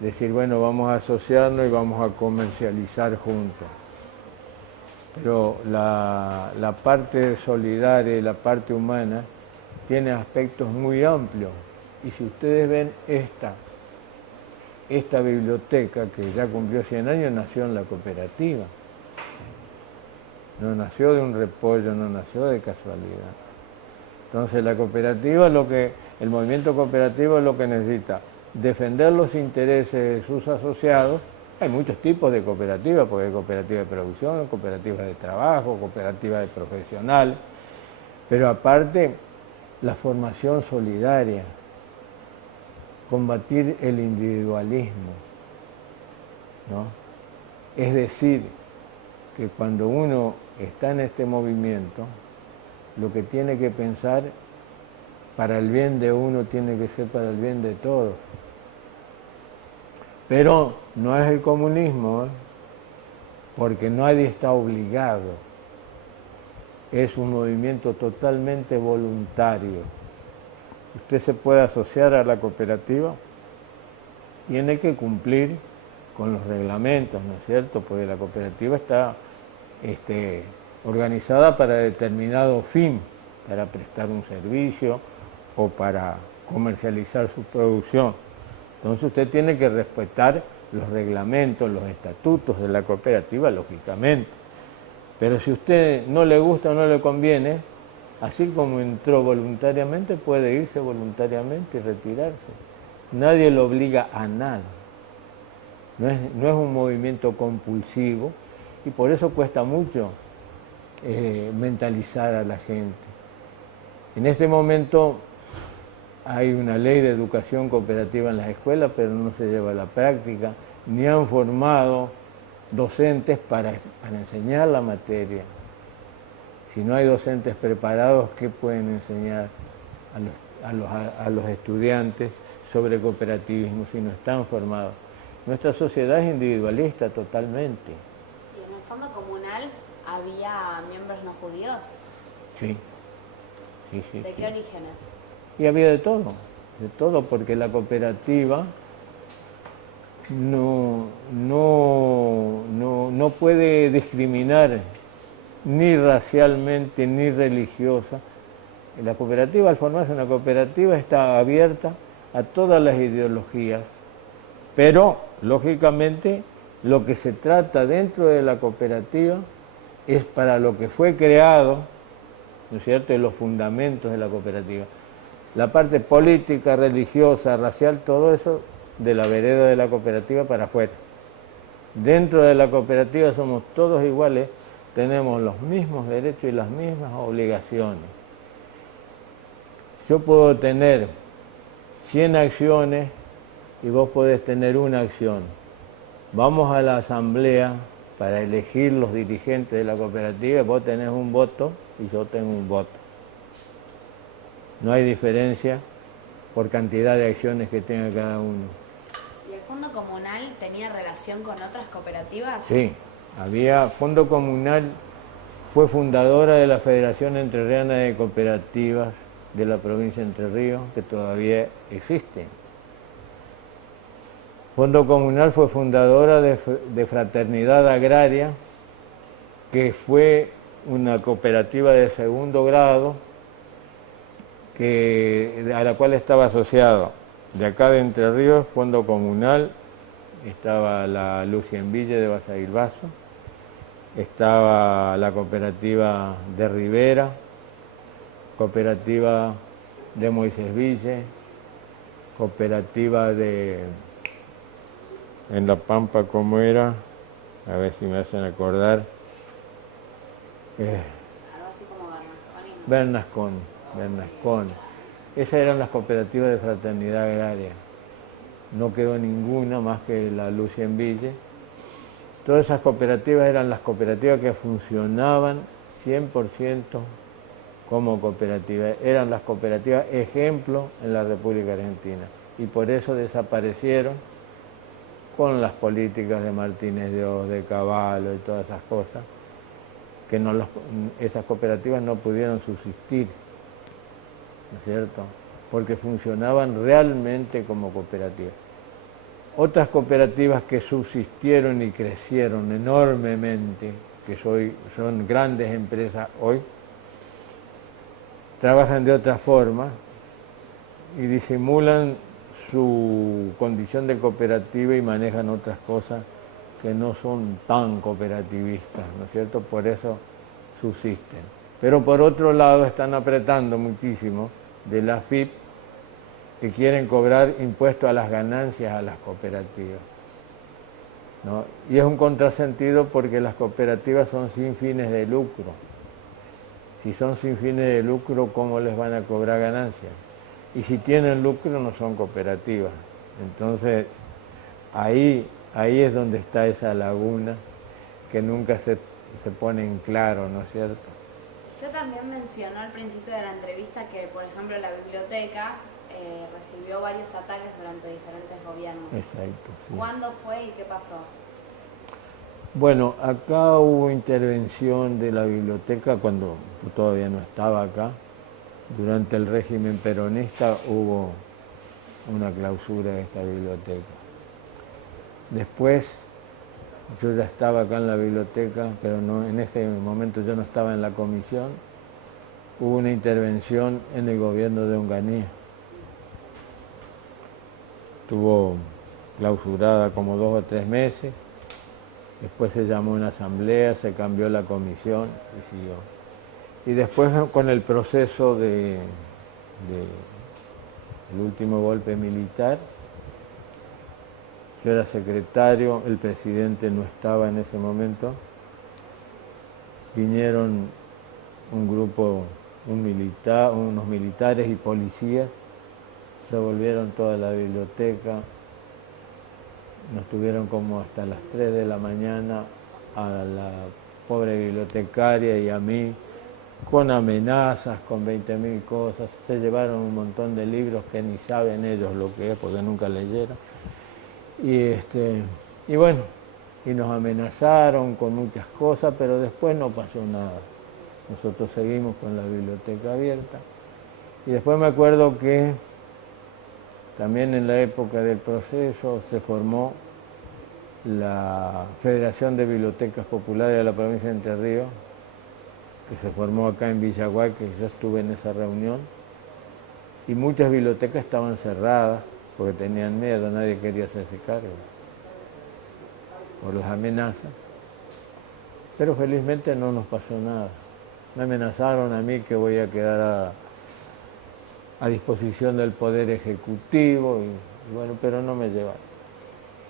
decir, bueno, vamos a asociarnos y vamos a comercializar juntos. Pero la parte solidaria y la parte humana tiene aspectos muy amplios. Y si ustedes ven esta biblioteca, que ya cumplió 100 años, nació en la cooperativa. No nació de un repollo, no nació de casualidad. Entonces la cooperativa, el movimiento cooperativo es lo que necesita, defender los intereses de sus asociados. Hay muchos tipos de cooperativas, porque hay cooperativas de producción, cooperativas de trabajo, cooperativas de profesional, pero aparte la formación solidaria, combatir el individualismo, ¿no? Es decir, que cuando uno está en este movimiento, lo que tiene que pensar para el bien de uno tiene que ser para el bien de todos. Pero no es el comunismo, ¿eh? Porque nadie está obligado. Es un movimiento totalmente voluntario. Usted se puede asociar a la cooperativa, tiene que cumplir con los reglamentos, ¿no es cierto? Porque la cooperativa está organizada para determinado fin, para prestar un servicio o para comercializar su producción. Entonces usted tiene que respetar los reglamentos, los estatutos de la cooperativa, lógicamente. Pero si a usted no le gusta o no le conviene, así como entró voluntariamente, puede irse voluntariamente y retirarse. Nadie lo obliga a nada. No es un movimiento compulsivo y por eso cuesta mucho mentalizar a la gente. En este momento hay una ley de educación cooperativa en las escuelas, pero no se lleva a la práctica, ni han formado docentes para enseñar la materia. Si no hay docentes preparados, ¿qué pueden enseñar a los estudiantes sobre cooperativismo si no están formados? Nuestra sociedad es individualista totalmente. ¿Y en el fondo comunal había miembros no judíos? Sí. ¿De qué orígenes? Y había de todo, porque la cooperativa no puede discriminar ni racialmente ni religiosa. La cooperativa, al formarse una cooperativa, está abierta a todas las ideologías, pero lógicamente lo que se trata dentro de la cooperativa es para lo que fue creado, ¿no es cierto?, los fundamentos de la cooperativa. La parte política, religiosa, racial, todo eso de la vereda de la cooperativa para afuera. Dentro de la cooperativa somos todos iguales, tenemos los mismos derechos y las mismas obligaciones. Yo puedo tener 100 acciones y vos podés tener una acción. Vamos a la asamblea para elegir los dirigentes de la cooperativa, vos tenés un voto y yo tengo un voto. No hay diferencia por cantidad de acciones que tenga cada uno. ¿Y el Fondo Comunal tenía relación con otras cooperativas? Sí, había Fondo Comunal, fue fundadora de la Federación Entrerriana de Cooperativas de la provincia de Entre Ríos, que todavía existe. Fondo Comunal fue fundadora de Fraternidad Agraria, que fue una cooperativa de segundo grado a la cual estaba asociado de acá de Entre Ríos, Fondo Comunal, estaba la Lucienville de Basavilbaso, estaba la cooperativa de Rivera, cooperativa de Moisésville, cooperativa en La Pampa, ¿cómo era? A ver si me hacen acordar. Algo así como Bernasconi. Bernasconi. Esas eran las cooperativas de fraternidad agraria. No quedó ninguna más que la Lucienville. Todas esas cooperativas eran las cooperativas que funcionaban 100% como cooperativas. Eran las cooperativas ejemplo en la República Argentina. Y por eso desaparecieron con las políticas de Martínez de Oz, de Cavallo y todas esas cosas, que esas cooperativas no pudieron subsistir, ¿no es cierto?, porque funcionaban realmente como cooperativas. Otras cooperativas que subsistieron y crecieron enormemente, que son grandes empresas hoy, trabajan de otra forma y disimulan su condición de cooperativa y manejan otras cosas que no son tan cooperativistas, ¿no es cierto? Por eso subsisten. Pero por otro lado están apretando muchísimo de la AFIP y quieren cobrar impuestos a las ganancias a las cooperativas, ¿no? Y es un contrasentido porque las cooperativas son sin fines de lucro. Si son sin fines de lucro, ¿cómo les van a cobrar ganancias? Y si tienen lucro, no son cooperativas. Entonces, ahí es donde está esa laguna que nunca se pone en claro, ¿no es cierto? Usted también mencionó al principio de la entrevista que, por ejemplo, la biblioteca recibió varios ataques durante diferentes gobiernos. Exacto, sí. ¿Cuándo fue y qué pasó? Bueno, acá hubo intervención de la biblioteca cuando yo todavía no estaba acá. Durante el régimen peronista hubo una clausura de esta biblioteca. Después, yo ya estaba acá en la biblioteca, pero no, en ese momento yo no estaba en la comisión. Hubo una intervención en el gobierno de Onganía. Estuvo clausurada como 2 o 3 meses. Después se llamó una asamblea, se cambió la comisión y siguió. Y después con el proceso del último golpe militar, yo era secretario, el presidente no estaba en ese momento, vinieron un grupo, unos militares y policías, revolvieron toda la biblioteca, nos tuvieron como hasta las 3 de la mañana a la pobre bibliotecaria y a mí, con amenazas, con 20.000 cosas. Se llevaron un montón de libros que ni saben ellos lo que es, porque nunca leyeron. Y bueno, y nos amenazaron con muchas cosas, pero después no pasó nada. Nosotros seguimos con la biblioteca abierta. Y después me acuerdo que también en la época del proceso se formó la Federación de Bibliotecas Populares de la provincia de Entre Ríos, que se formó acá en Villaguay, que yo estuve en esa reunión, y muchas bibliotecas estaban cerradas porque tenían miedo, nadie quería hacerse cargo por las amenazas, pero felizmente no nos pasó nada. Me amenazaron a mí que voy a quedar a disposición del Poder Ejecutivo, y bueno, pero no me llevaron.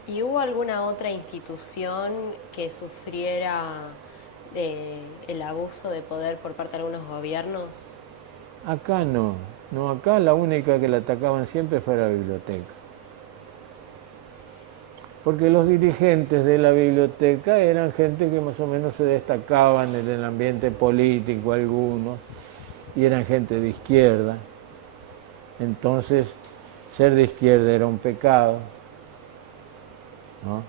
¿Y hubo alguna otra institución que sufriera el abuso de poder por parte de algunos gobiernos? Acá no, acá la única que la atacaban siempre fue la biblioteca. Porque los dirigentes de la biblioteca eran gente que más o menos se destacaban en el ambiente político, algunos, y eran gente de izquierda. Entonces, ser de izquierda era un pecado, ¿no?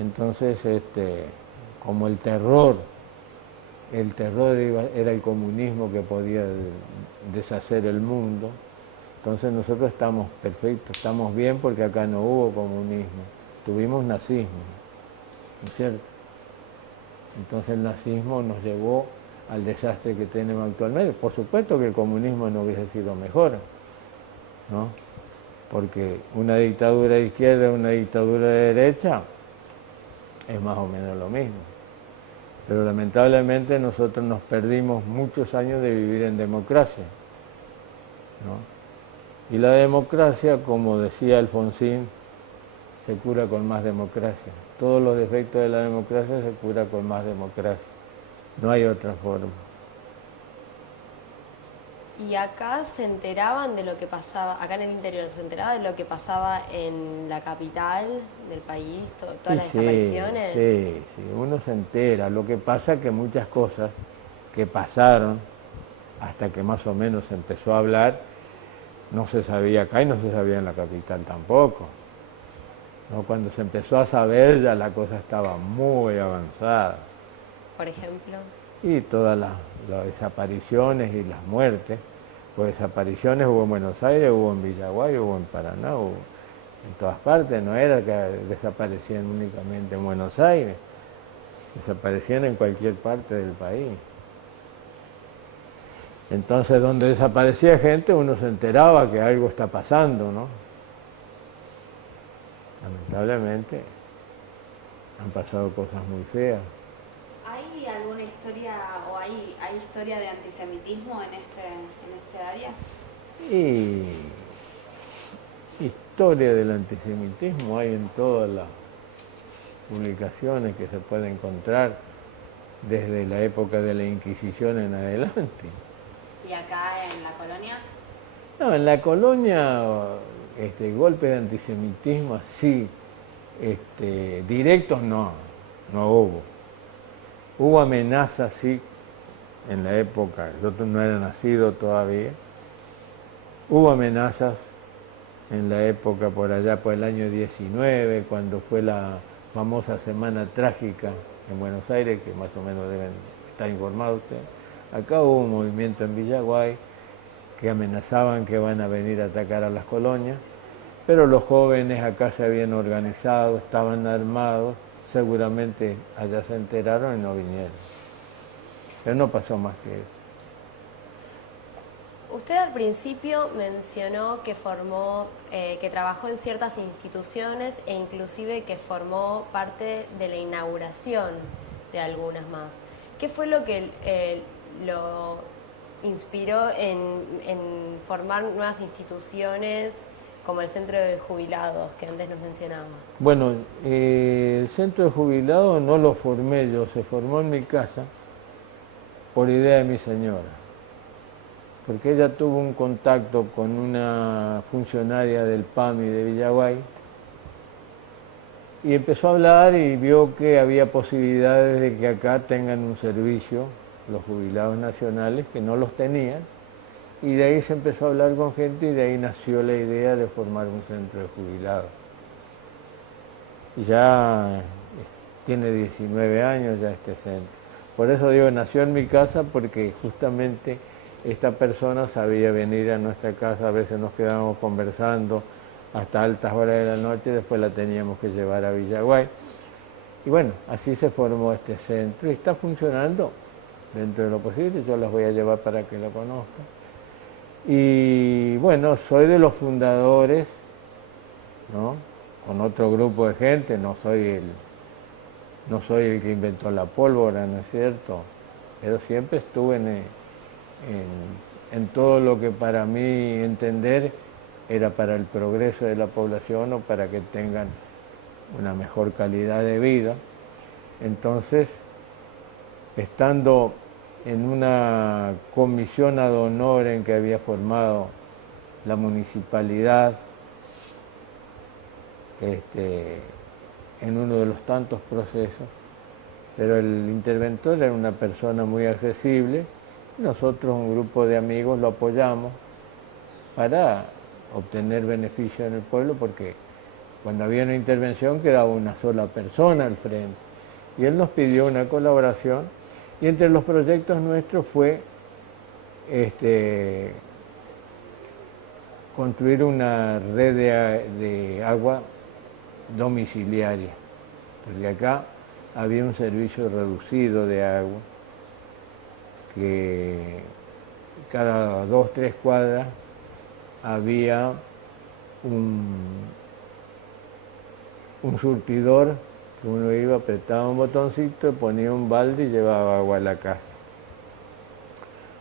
Entonces, como el terror era el comunismo que podía deshacer el mundo. Entonces nosotros estamos perfectos, estamos bien porque acá no hubo comunismo, tuvimos nazismo, ¿no es cierto? Entonces el nazismo nos llevó al desastre que tenemos actualmente. Por supuesto que el comunismo no hubiese sido mejor, ¿no? Porque una dictadura de izquierda y una dictadura de derecha es más o menos lo mismo. Pero lamentablemente nosotros nos perdimos muchos años de vivir en democracia, ¿no? Y la democracia, como decía Alfonsín, se cura con más democracia. Todos los defectos de la democracia se cura con más democracia. No hay otra forma. Y acá se enteraban de lo que pasaba, acá en el interior, se enteraba de lo que pasaba en la capital del país, todas las desapariciones. Sí, uno se entera. Lo que pasa es que muchas cosas que pasaron, hasta que más o menos se empezó a hablar, no se sabía acá y no se sabía en la capital tampoco, ¿no? Cuando se empezó a saber ya la cosa estaba muy avanzada. Por ejemplo. Y todas las desapariciones y las muertes, pues desapariciones hubo en Buenos Aires, hubo en Villaguay, hubo en Paraná, hubo en todas partes, no era que desaparecían únicamente en Buenos Aires, desaparecían en cualquier parte del país. Entonces, donde desaparecía gente, uno se enteraba que algo está pasando, ¿no? Lamentablemente, han pasado cosas muy feas. ¿Hay alguna historia o hay historia de antisemitismo en este área? Y historia del antisemitismo hay en todas las publicaciones que se puede encontrar desde la época de la Inquisición en adelante. ¿Y acá en la colonia? No, en la colonia golpes de antisemitismo así, directos no hubo. Hubo amenazas, sí, en la época, yo no era nacido todavía, hubo amenazas en la época por allá, por el año 19, cuando fue la famosa Semana Trágica en Buenos Aires, que más o menos deben estar informados ustedes. Acá hubo un movimiento en Villaguay que amenazaban que van a venir a atacar a las colonias, pero los jóvenes acá se habían organizado, estaban armados, seguramente allá se enteraron y no vinieron. Pero no pasó más que eso. Usted al principio mencionó que que trabajó en ciertas instituciones e inclusive que formó parte de la inauguración de algunas más. ¿Qué fue lo que lo inspiró en formar nuevas instituciones como el Centro de Jubilados que antes nos mencionaba? Bueno, el Centro de Jubilados no lo formé yo, se formó en mi casa por idea de mi señora, porque ella tuvo un contacto con una funcionaria del PAMI de Villaguay y empezó a hablar y vio que había posibilidades de que acá tengan un servicio los jubilados nacionales que no los tenían, y de ahí se empezó a hablar con gente y de ahí nació la idea de formar un centro de jubilados. Y ya tiene 19 años ya este centro. Por eso digo, nació en mi casa porque justamente esta persona sabía venir a nuestra casa, a veces nos quedábamos conversando, hasta altas horas de la noche, después la teníamos que llevar a Villaguay. Y bueno, así se formó este centro y está funcionando dentro de lo posible. Yo las voy a llevar para que lo conozcan. Y bueno, soy de los fundadores, ¿no? Con otro grupo de gente, no soy el que inventó la pólvora, ¿no es cierto? Pero siempre estuve en todo lo que para mí entender era para el progreso de la población o para que tengan una mejor calidad de vida. Entonces, estando en una comisión ad honorem que había formado la municipalidad, en uno de los tantos procesos, pero el interventor era una persona muy accesible, y nosotros, un grupo de amigos, lo apoyamos para obtener beneficio en el pueblo, porque cuando había una intervención quedaba una sola persona al frente. Y él nos pidió una colaboración, y entre los proyectos nuestros fue construir una red de agua domiciliaria, porque acá había un servicio reducido de agua, que cada 2 o 3 cuadras había un surtidor que uno iba, apretaba un botoncito, ponía un balde y llevaba agua a la casa.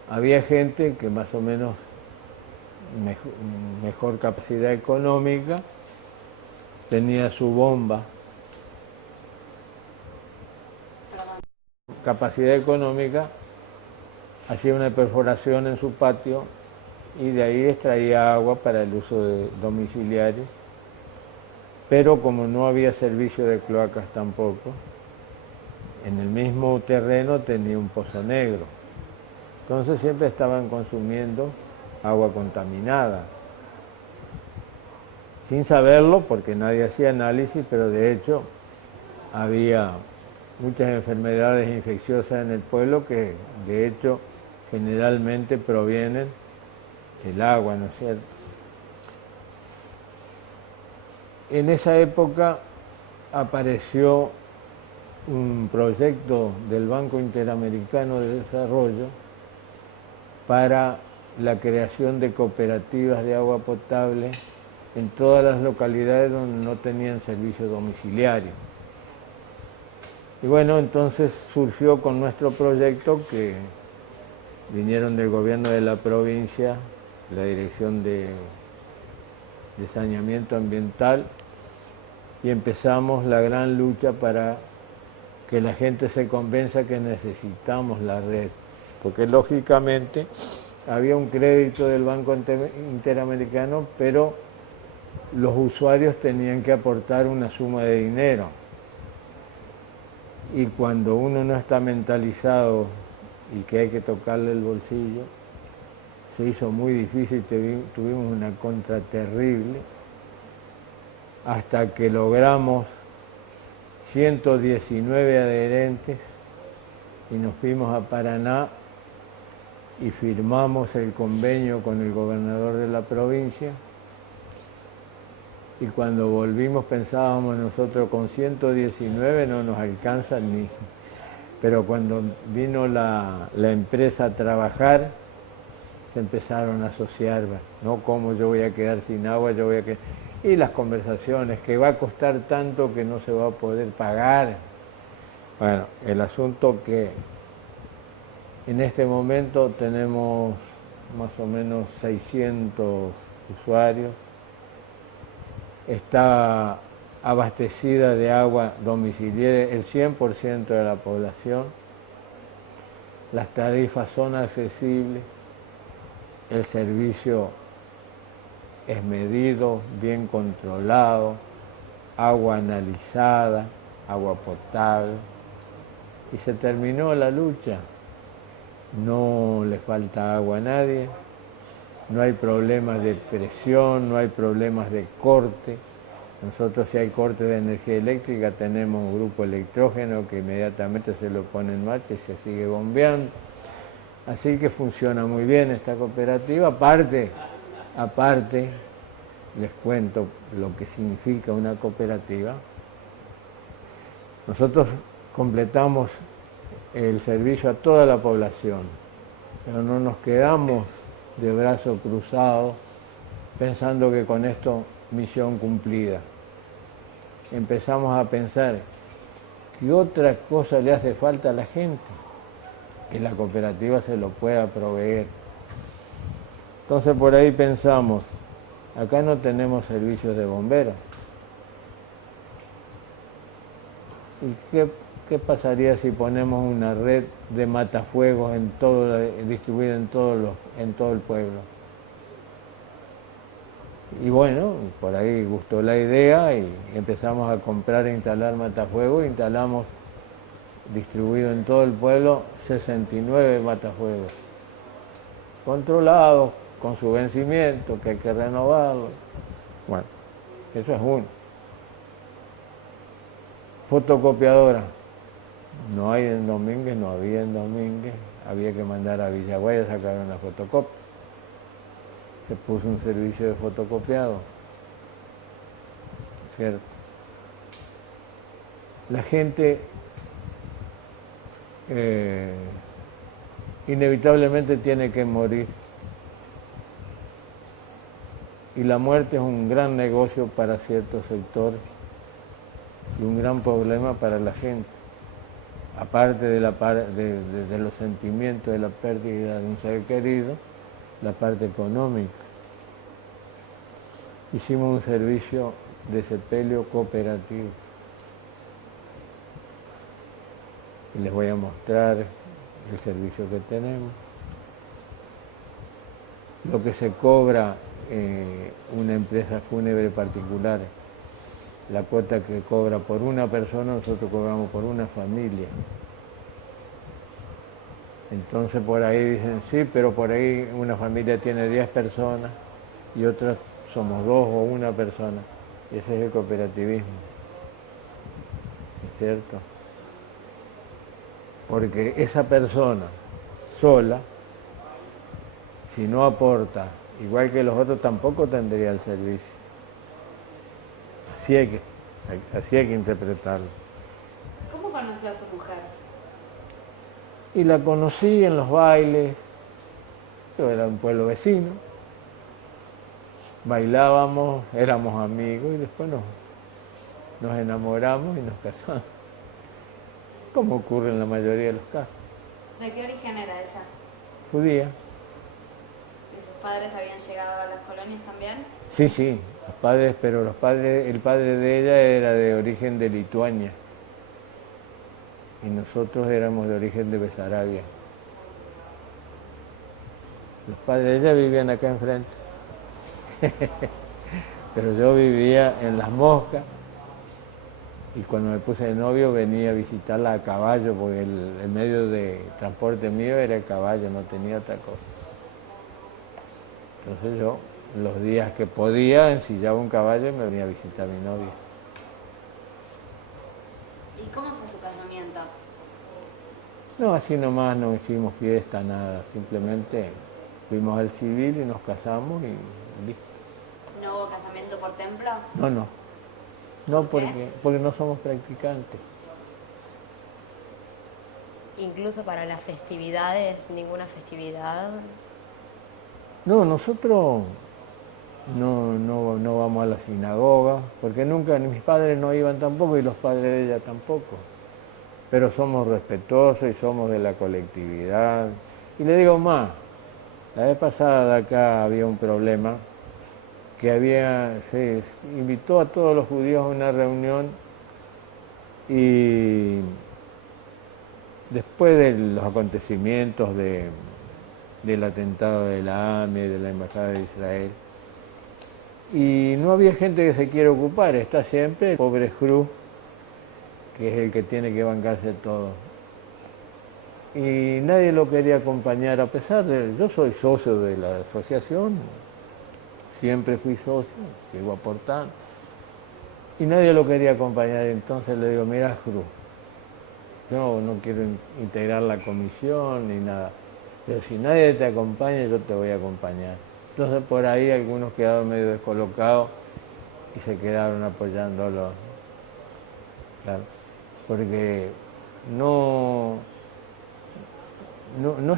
Había gente que más o menos mejor capacidad económica tenía su bomba. Capacidad económica, hacía una perforación en su patio y de ahí extraía agua para el uso domiciliario. Pero como no había servicio de cloacas tampoco, en el mismo terreno tenía un pozo negro. Entonces siempre estaban consumiendo agua contaminada, sin saberlo, porque nadie hacía análisis, pero de hecho había muchas enfermedades infecciosas en el pueblo que de hecho generalmente provienen del agua, ¿no es cierto? En esa época apareció un proyecto del Banco Interamericano de Desarrollo para la creación de cooperativas de agua potable en todas las localidades donde no tenían servicio domiciliario. Y bueno, entonces surgió con nuestro proyecto, que vinieron del gobierno de la provincia, la Dirección de Saneamiento Ambiental, y empezamos la gran lucha para que la gente se convenza que necesitamos la red, porque lógicamente había un crédito del Banco Interamericano, pero los usuarios tenían que aportar una suma de dinero. Y cuando uno no está mentalizado y que hay que tocarle el bolsillo, se hizo muy difícil, tuvimos una contra terrible, hasta que logramos 119 adherentes y nos fuimos a Paraná y firmamos el convenio con el gobernador de la provincia. Y cuando volvimos pensábamos nosotros, con 119 no nos alcanzan ni... Pero cuando vino la empresa a trabajar, se empezaron a asociar, ¿no? ¿Cómo yo voy a quedar sin agua? Yo voy a quedar... Y las conversaciones, que va a costar tanto que no se va a poder pagar. Bueno, el asunto que en este momento tenemos más o menos 600 usuarios. Está abastecida de agua domiciliaria el 100% de la población. Las tarifas son accesibles, el servicio es medido, bien controlado, agua analizada, agua potable, y se terminó la lucha. No le falta agua a nadie, no hay problemas de presión, no hay problemas de corte. Nosotros, si hay corte de energía eléctrica, tenemos un grupo electrógeno que inmediatamente se lo pone en marcha y se sigue bombeando. Así que funciona muy bien esta cooperativa, aparte les cuento lo que significa una cooperativa. Nosotros completamos el servicio a toda la población, pero no nos quedamos de brazos cruzados pensando que con esto misión cumplida. Empezamos a pensar que otra cosa le hace falta a la gente, que la cooperativa se lo pueda proveer. Entonces por ahí pensamos, acá no tenemos servicios de bomberos. ¿Y qué pasaría si ponemos una red de matafuegos distribuida en todo el pueblo? Y bueno, por ahí gustó la idea y empezamos a comprar e instalar matafuegos. Instalamos, distribuido en todo el pueblo, 69 matafuegos. Controlados, con su vencimiento, que hay que renovarlo. Bueno, eso es uno. Fotocopiadora. No hay en Domínguez, no había en Domínguez. Había que mandar a Villaguay a sacar una fotocopia. Se puso un servicio de fotocopiado, ¿cierto? La gente inevitablemente tiene que morir. Y la muerte es un gran negocio para ciertos sectores y un gran problema para la gente. Aparte de los sentimientos de la pérdida de un ser querido, la parte económica. Hicimos un servicio de sepelio cooperativo. Y les voy a mostrar el servicio que tenemos. Lo que se cobra una empresa fúnebre particular, la cuota que cobra por una persona, nosotros cobramos por una familia. Entonces por ahí dicen, sí, pero por ahí una familia tiene 10 personas y otras somos 2 o una persona. Ese es el cooperativismo, ¿es cierto? Porque esa persona sola, si no aporta, igual que los otros, tampoco tendría el servicio. Así hay que interpretarlo. ¿Cómo conoció a su mujer? Y la conocí en los bailes. Yo era un pueblo vecino. Bailábamos, éramos amigos y después nos enamoramos y nos casamos. Como ocurre en la mayoría de los casos. ¿De qué origen era ella? Judía. ¿Y sus padres habían llegado a las colonias también? Sí, los padres, pero el padre de ella era de origen de Lituania. Y nosotros éramos de origen de Besarabia. Los padres de ella vivían acá enfrente. Pero yo vivía en Las Moscas y cuando me puse de novio venía a visitarla a caballo porque el medio de transporte mío era el caballo, no tenía otra cosa. Entonces yo, los días que podía, ensillaba un caballo y me venía a visitar a mi novia. ¿Y cómo fue su casamiento? No, así nomás no hicimos fiesta, nada, simplemente fuimos al civil y nos casamos y listo. ¿No hubo casamiento por templo? No, ¿Por qué? porque no somos practicantes. Incluso para las festividades, ninguna festividad. No, nosotros no vamos a la sinagoga, porque nunca, ni mis padres no iban tampoco y los padres de ella tampoco. Pero somos respetuosos y somos de la colectividad. Y le digo más, la vez pasada de acá había un problema, que se invitó a todos los judíos a una reunión y después de los acontecimientos del atentado de la AME, de la Embajada de Israel, y no había gente que se quiera ocupar, está siempre el pobre Cruz, que es el que tiene que bancarse todo. Y nadie lo quería acompañar, a pesar de... Yo soy socio de la asociación, siempre fui socio, sigo aportando, y nadie lo quería acompañar. Entonces le digo, mira Cruz, yo no quiero integrar la comisión ni nada, pero si nadie te acompaña, yo te voy a acompañar. Entonces por ahí algunos quedaron medio descolocados y se quedaron apoyándolo. Claro, porque no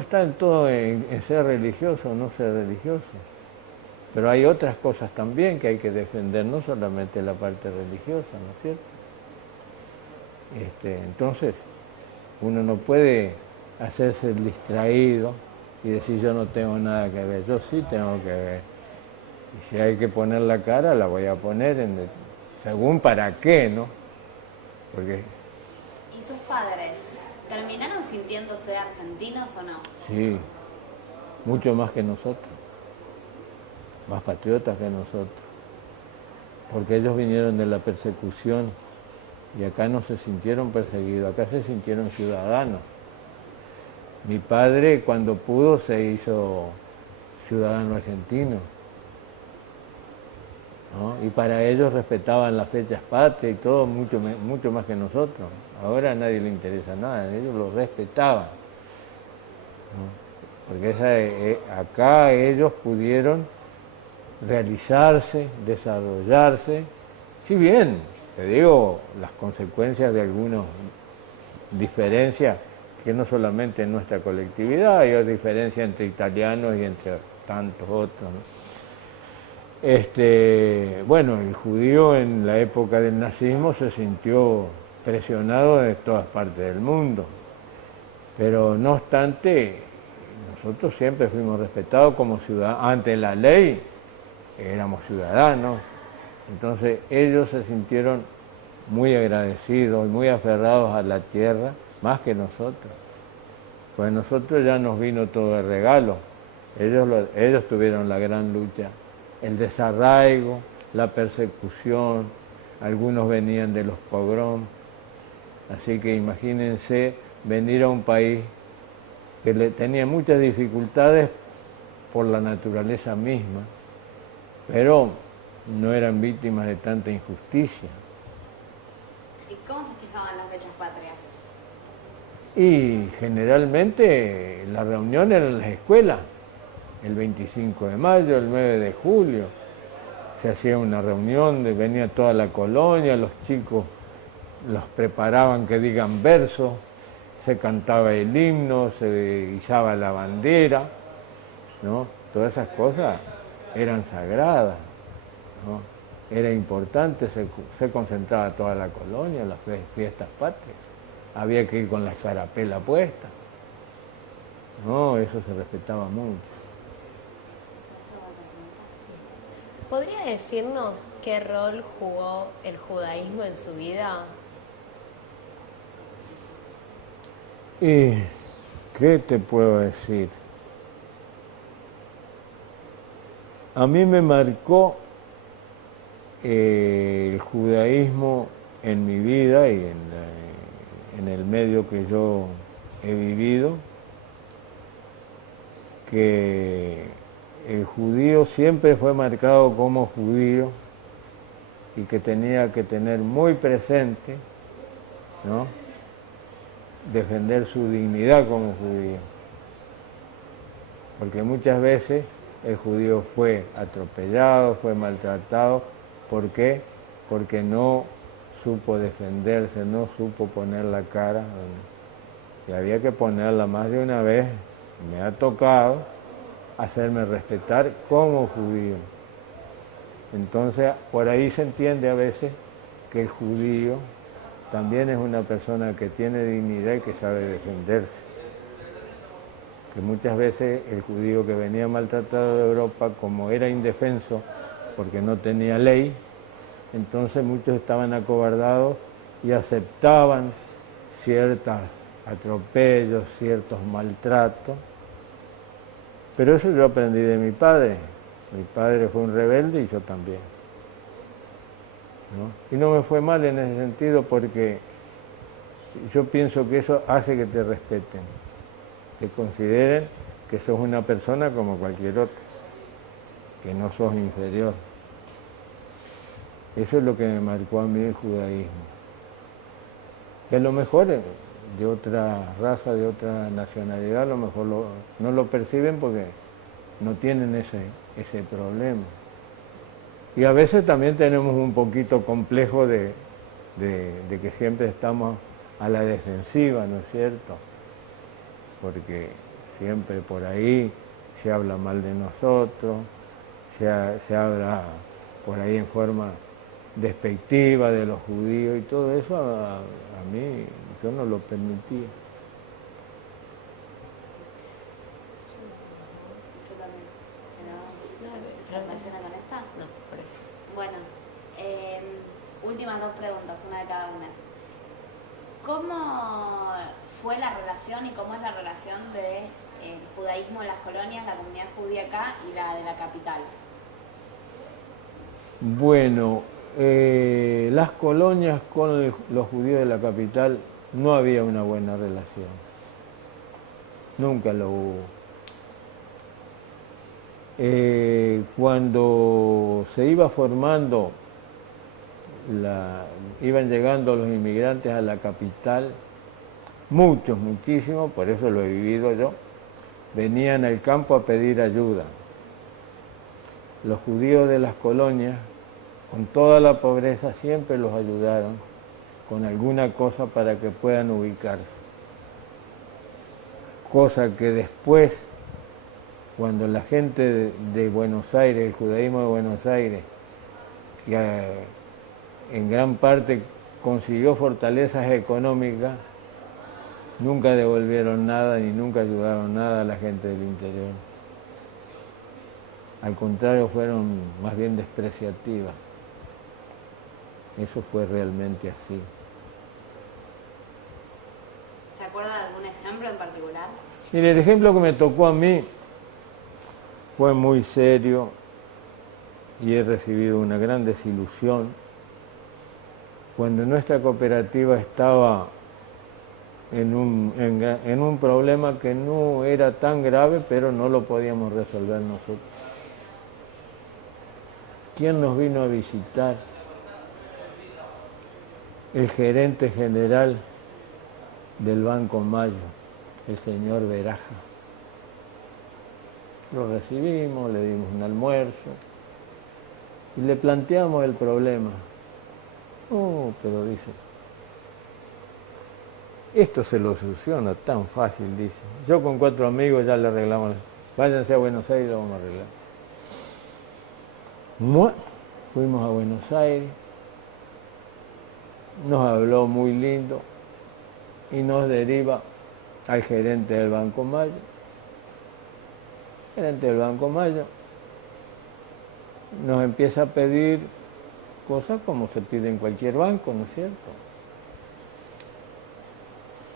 está en todo en ser religioso o no ser religioso. Pero hay otras cosas también que hay que defender, no solamente la parte religiosa, ¿no es cierto? Entonces, uno no puede hacerse el distraído y decir yo no tengo nada que ver, yo sí tengo que ver. Y si hay que poner la cara, la voy a poner según para qué, ¿no? Porque ¿Y sus padres terminaron sintiéndose argentinos o no? sí, mucho más que nosotros, más patriotas que nosotros, porque ellos vinieron de la persecución y acá no se sintieron perseguidos, acá se sintieron ciudadanos. Mi padre cuando pudo se hizo ciudadano argentino, ¿no? Y para ellos respetaban las fechas patrias y todo mucho más que nosotros. Ahora a nadie le interesa nada, ellos lo respetaban, ¿no? Porque acá ellos pudieron realizarse, desarrollarse, si bien, te digo, las consecuencias de algunas diferencias, que no solamente en nuestra colectividad, hay diferencias entre italianos y entre tantos otros, ¿no? Bueno, el judío en la época del nazismo se sintió presionado de todas partes del mundo, pero no obstante, nosotros siempre fuimos respetados como ciudadanos, ante la ley éramos ciudadanos, entonces ellos se sintieron muy agradecidos y muy aferrados a la tierra, más que nosotros, pues nosotros ya nos vino todo de regalo, ellos tuvieron la gran lucha, el desarraigo, la persecución, algunos venían de los pogroms, así que imagínense venir a un país que tenía muchas dificultades por la naturaleza misma, pero no eran víctimas de tanta injusticia. ¿Y cómo festejaban las fechas patrias? Y generalmente la reunión era en las escuelas, el 25 de mayo, el 9 de julio, se hacía una reunión, venía toda la colonia, los chicos los preparaban que digan versos, se cantaba el himno, se izaba la bandera, ¿no? Todas esas cosas eran sagradas, ¿no? Era importante, se concentraba toda la colonia, las fiestas patrias. Había que ir con la escarapela puesta. No, eso se respetaba mucho. ¿Podría decirnos qué rol jugó el judaísmo en su vida? ¿Y qué te puedo decir? A mí me marcó el judaísmo en mi vida y en el medio que yo he vivido, que el judío siempre fue marcado como judío y que tenía que tener muy presente, ¿no?, defender su dignidad como judío. Porque muchas veces el judío fue atropellado, fue maltratado. ¿Por qué? Porque no supo defenderse, no supo poner la cara. Y había que ponerla más de una vez. Me ha tocado hacerme respetar como judío. Entonces, por ahí se entiende a veces que el judío también es una persona que tiene dignidad y que sabe defenderse. Que muchas veces el judío que venía maltratado de Europa, como era indefenso porque no tenía ley, entonces muchos estaban acobardados y aceptaban ciertos atropellos, ciertos maltratos. Pero eso yo aprendí de mi padre. Mi padre fue un rebelde y yo también, ¿no? Y no me fue mal en ese sentido porque yo pienso que eso hace que te respeten, te consideren que sos una persona como cualquier otra, que no sos inferior. Eso es lo que me marcó a mí el judaísmo. Que a lo mejor de otra raza, de otra nacionalidad, a lo mejor no lo perciben porque no tienen ese problema. Y a veces también tenemos un poquito complejo de que siempre estamos a la defensiva, ¿no es cierto? Porque siempre por ahí se habla mal de nosotros, se habla por ahí en forma despectiva de los judíos y todo eso a mí yo no lo permitía. Yo también. ¿Se relaciona con esta? No, por eso. Bueno, últimas dos preguntas, una de cada una. ¿Cómo fue la relación y cómo es la relación de judaísmo en las colonias, la comunidad judía acá y la de la capital? Bueno, las colonias con los judíos de la capital no había una buena relación. Nunca lo hubo. Cuando se iba formando, iban llegando los inmigrantes a la capital, muchísimos, por eso lo he vivido yo, venían al campo a pedir ayuda. Los judíos de las colonias, con toda la pobreza, siempre los ayudaron con alguna cosa para que puedan ubicarse. Cosa que después, cuando la gente de Buenos Aires, el judaísmo de Buenos Aires, que en gran parte consiguió fortalezas económicas, nunca devolvieron nada ni nunca ayudaron nada a la gente del interior. Al contrario, fueron más bien despreciativas. Eso fue realmente así. ¿Se acuerda de algún ejemplo en particular? Mire, el ejemplo que me tocó a mí fue muy serio y he recibido una gran desilusión cuando nuestra cooperativa estaba en un problema que no era tan grave, pero no lo podíamos resolver nosotros. ¿Quién nos vino a visitar? El gerente general del Banco Mayo, el señor Veraja. Lo recibimos, le dimos un almuerzo y le planteamos el problema. Oh, pero dice, esto se lo soluciona tan fácil, dice. Yo con 4 amigos ya le arreglamos. Váyanse a Buenos Aires y lo vamos a arreglar. Fuimos a Buenos Aires, nos habló muy lindo y nos deriva al gerente del Banco Mayo. El gerente del Banco Mayo nos empieza a pedir cosas como se pide en cualquier banco, ¿no es cierto?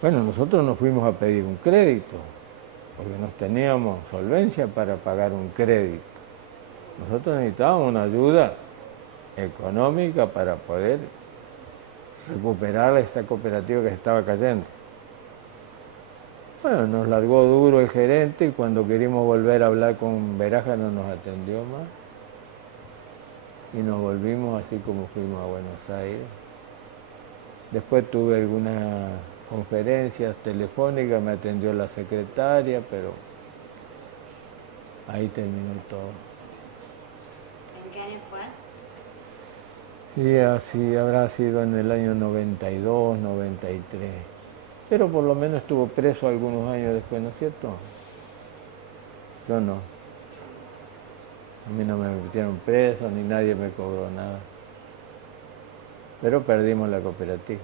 Bueno, nosotros nos fuimos a pedir un crédito, porque no teníamos solvencia para pagar un crédito. Nosotros necesitábamos una ayuda económica para poder recuperar esta cooperativa que se estaba cayendo. Bueno, nos largó duro el gerente y cuando queríamos volver a hablar con Veraja no nos atendió más. Y nos volvimos así como fuimos a Buenos Aires. Después tuve algunas conferencias telefónicas, me atendió la secretaria, pero ahí terminó todo. ¿En qué año fue? Y así habrá sido en el año 92, 93. Pero por lo menos estuvo preso algunos años después, ¿no es cierto? Yo no. A mí no me metieron preso, ni nadie me cobró nada. Pero perdimos la cooperativa.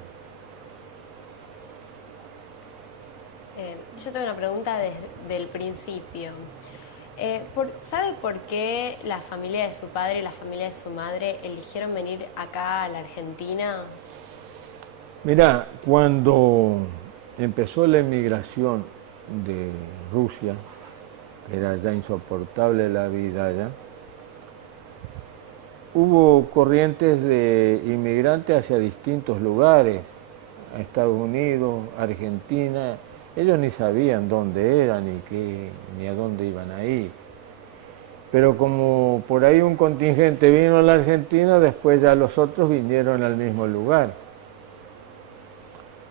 Yo tengo una pregunta desde el principio. ¿Sabe por qué la familia de su padre y la familia de su madre eligieron venir acá a la Argentina? Mirá, cuando empezó la emigración de Rusia, era ya insoportable la vida allá, hubo corrientes de inmigrantes hacia distintos lugares, a Estados Unidos, Argentina. Ellos ni sabían dónde eran ni a dónde iban a ir. Pero como por ahí un contingente vino a la Argentina, después ya los otros vinieron al mismo lugar,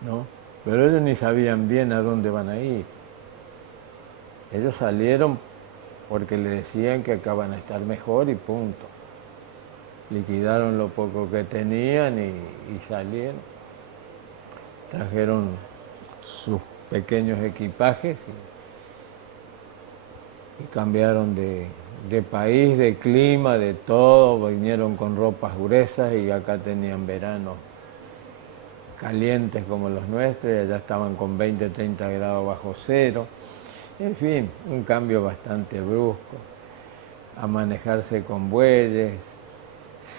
¿no? Pero ellos ni sabían bien a dónde van a ir. Ellos salieron porque le decían que acá van a estar mejor y punto. Liquidaron lo poco que tenían y salieron. Trajeron sus pequeños equipajes y cambiaron de país, de clima, de todo. Vinieron con ropas gruesas y acá tenían veranos calientes como los nuestros, y allá estaban con 20, 30 grados bajo cero. En fin, un cambio bastante brusco. A manejarse con bueyes,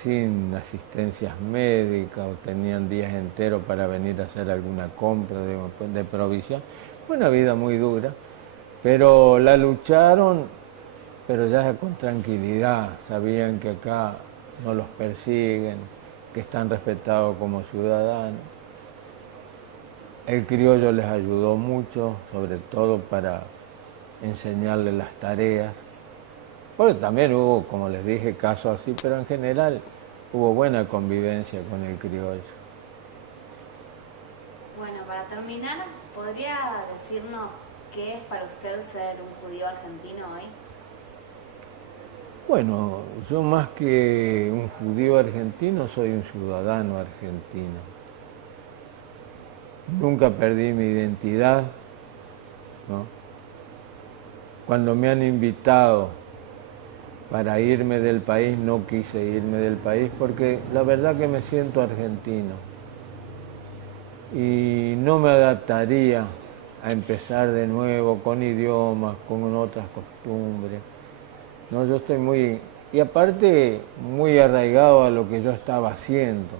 sin asistencias médicas, o tenían días enteros para venir a hacer alguna compra de provisión. Fue una vida muy dura, pero la lucharon, pero ya con tranquilidad. Sabían que acá no los persiguen, que están respetados como ciudadanos. El criollo les ayudó mucho, sobre todo para enseñarles las tareas. Porque también hubo, como les dije, casos así, pero en general hubo buena convivencia con el criollo. Bueno, para terminar, ¿podría decirnos qué es para usted ser un judío argentino hoy? Bueno, yo más que un judío argentino, soy un ciudadano argentino. Nunca perdí mi identidad, ¿no? Cuando me han invitado para irme del país, no quise irme del país porque la verdad que me siento argentino y no me adaptaría a empezar de nuevo con idiomas, con otras costumbres. No, yo estoy muy, y aparte muy arraigado a lo que yo estaba haciendo,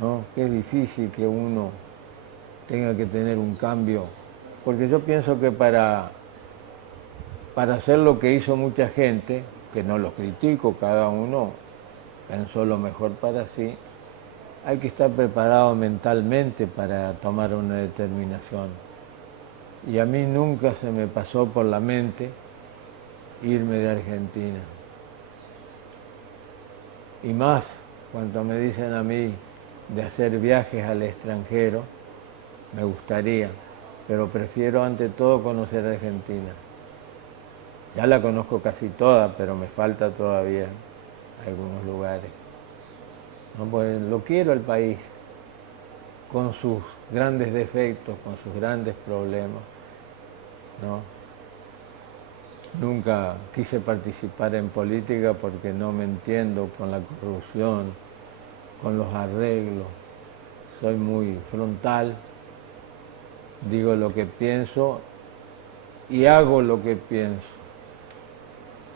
¿no? Que es difícil que uno tenga que tener un cambio, porque yo pienso que para hacer lo que hizo mucha gente, que no los critico, cada uno pensó lo mejor para sí, hay que estar preparado mentalmente para tomar una determinación. Y a mí nunca se me pasó por la mente irme de Argentina. Y más cuando me dicen a mí de hacer viajes al extranjero, me gustaría, pero prefiero ante todo conocer Argentina. Ya la conozco casi toda, pero me falta todavía algunos lugares. No, pues lo quiero el país, con sus grandes defectos, con sus grandes problemas, ¿no? Nunca quise participar en política porque no me entiendo con la corrupción, con los arreglos. Soy muy frontal, digo lo que pienso y hago lo que pienso.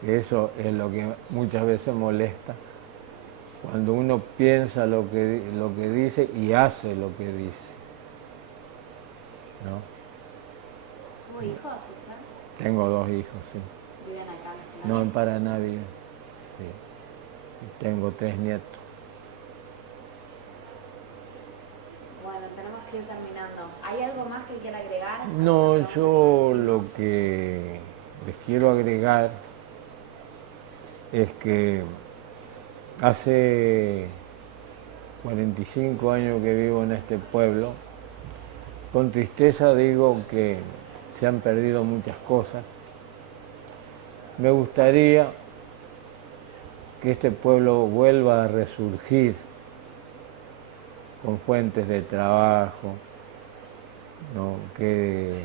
Eso es lo que muchas veces molesta, cuando uno piensa lo que dice y hace lo que dice, ¿no? ¿Tuvo hijos usted? Tengo 2 hijos, sí. ¿Viven acá en Escalante? No, en Paraná vivo, sí. Y tengo 3 nietos. Bueno, tenemos que ir terminando. ¿Hay algo más que quiera agregar? No, yo lo que les quiero agregar es que hace 45 años que vivo en este pueblo. Con tristeza digo que se han perdido muchas cosas. Me gustaría que este pueblo vuelva a resurgir con fuentes de trabajo, ¿no? Que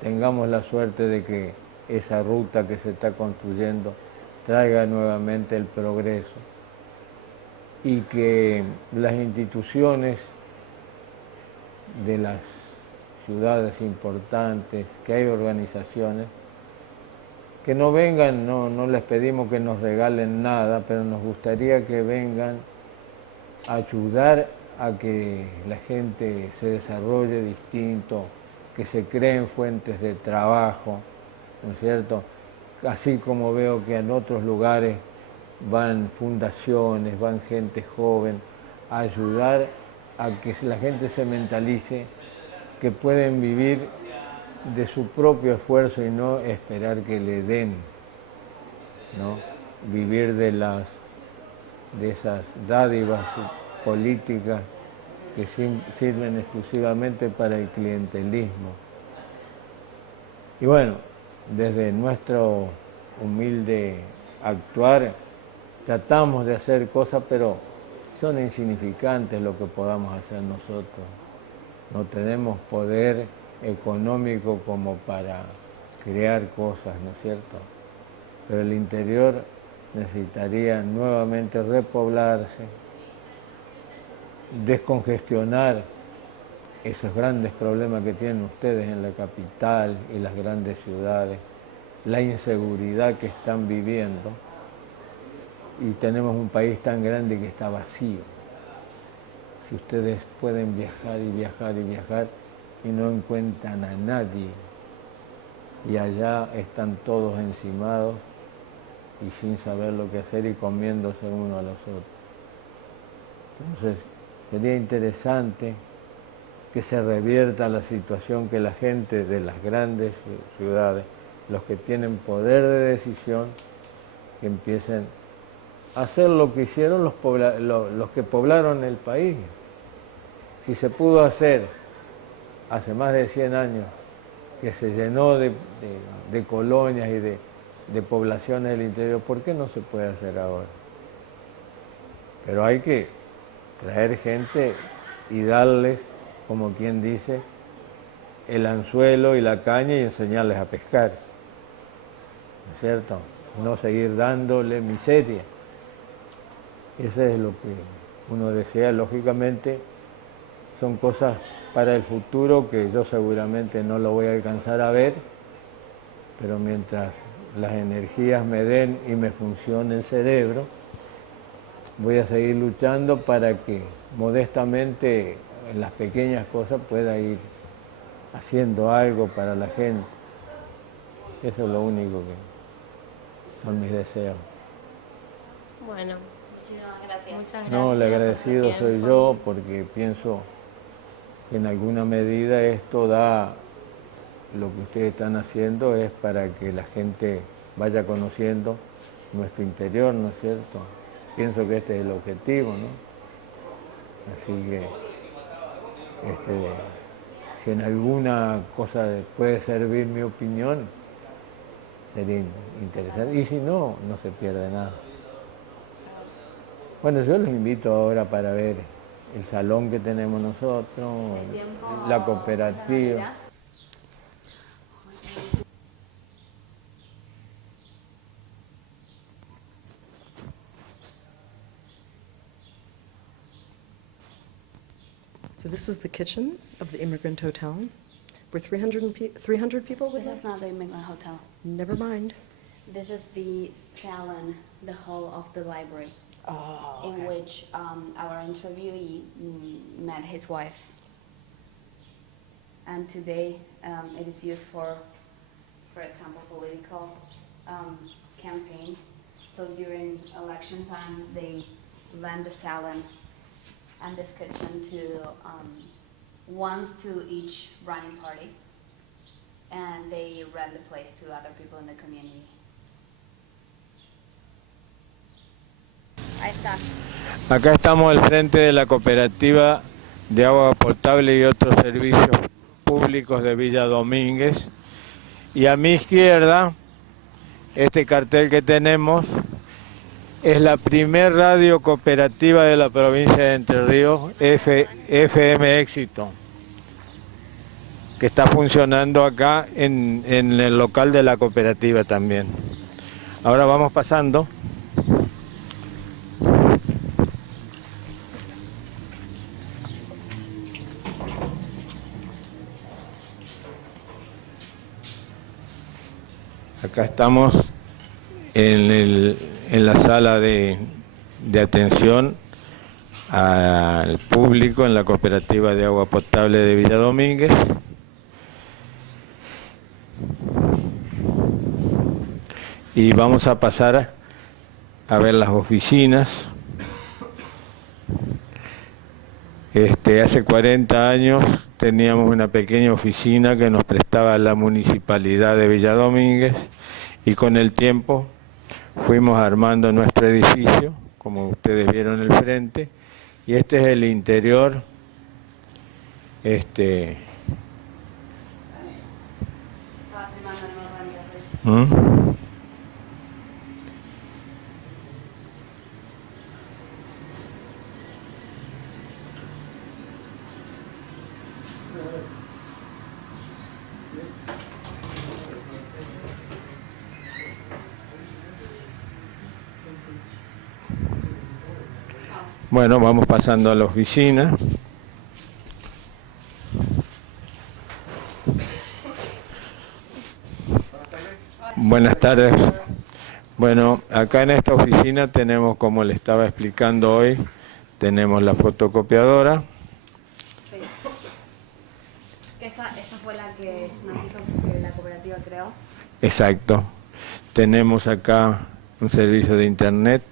tengamos la suerte de que esa ruta que se está construyendo traiga nuevamente el progreso y que las instituciones de las ciudades importantes, que hay organizaciones, que no vengan, no les pedimos que nos regalen nada, pero nos gustaría que vengan a ayudar a que la gente se desarrolle distinto, que se creen fuentes de trabajo, ¿no es cierto? Así como veo que en otros lugares van fundaciones, van gente joven a ayudar a que la gente se mentalice que pueden vivir de su propio esfuerzo y no esperar que le den, ¿no? Vivir de esas dádivas políticas que sirven exclusivamente para el clientelismo. Y bueno, desde nuestro humilde actuar, tratamos de hacer cosas, pero son insignificantes lo que podamos hacer nosotros. No tenemos poder económico como para crear cosas, ¿no es cierto? Pero el interior necesitaría nuevamente repoblarse, descongestionar esos grandes problemas que tienen ustedes en la capital y las grandes ciudades, la inseguridad que están viviendo, y tenemos un país tan grande que está vacío. Si ustedes pueden viajar y viajar y viajar y no encuentran a nadie, y allá están todos encimados y sin saber lo que hacer y comiéndose uno a los otros. Entonces, sería interesante que se revierta la situación, que la gente de las grandes ciudades, los que tienen poder de decisión, que empiecen a hacer lo que hicieron los que poblaron el país. Si se pudo hacer hace más de 100 años, que se llenó de colonias y de poblaciones del interior, ¿por qué no se puede hacer ahora? Pero hay que traer gente y darles, como quien dice, el anzuelo y la caña y enseñarles a pescar, ¿no es cierto? No seguir dándole miseria. Eso es lo que uno desea. Lógicamente son cosas para el futuro que yo seguramente no lo voy a alcanzar a ver, pero mientras las energías me den y me funcione el cerebro, voy a seguir luchando para que modestamente en las pequeñas cosas pueda ir haciendo algo para la gente. Eso es lo único que son mis deseos. Bueno, Muchísimas gracias. muchas gracias. No, el por su agradecido soy tiempo. yo, porque pienso que en alguna medida esto da, lo que ustedes están haciendo es para que la gente vaya conociendo nuestro interior, ¿no es cierto? Pienso que este es el objetivo, ¿no? Así que, si en alguna cosa puede servir mi opinión, sería interesante. Y si no, no se pierde nada. Bueno, yo los invito ahora para ver el salón que tenemos nosotros, la cooperativa. So this is the kitchen of the Immigrant Hotel. We're 300 people with This us? is not the Immigrant Hotel. Never mind. This is the salon, the hall of the library, Oh, in which our interviewee met his wife. And today it is used for example, political campaigns. So during election times, they lend the salon and this kitchen to once to each running party, and they rent the place to other people in the community. Ahí está. Acá estamos al frente de la cooperativa de agua potable y otros servicios públicos de Villa Domínguez. Y a mi izquierda, este cartel que tenemos es la primer radio cooperativa de la provincia de Entre Ríos, FM Éxito, que está funcionando acá en el local de la cooperativa también. Ahora vamos pasando. Acá estamos en la sala de atención al público en la cooperativa de agua potable de Villa Domínguez. Y vamos a pasar a ver las oficinas. Hace 40 años teníamos una pequeña oficina que nos prestaba la municipalidad de Villa Domínguez, y con el tiempo fuimos armando nuestro edificio, como ustedes vieron el frente, y este es el interior. ¿Mm? Bueno, vamos pasando a la oficina. Buenas tardes. Bueno, acá en esta oficina tenemos, como le estaba explicando hoy, tenemos la fotocopiadora. Sí. Que esta fue la que la cooperativa creó. Exacto. Tenemos acá un servicio de internet.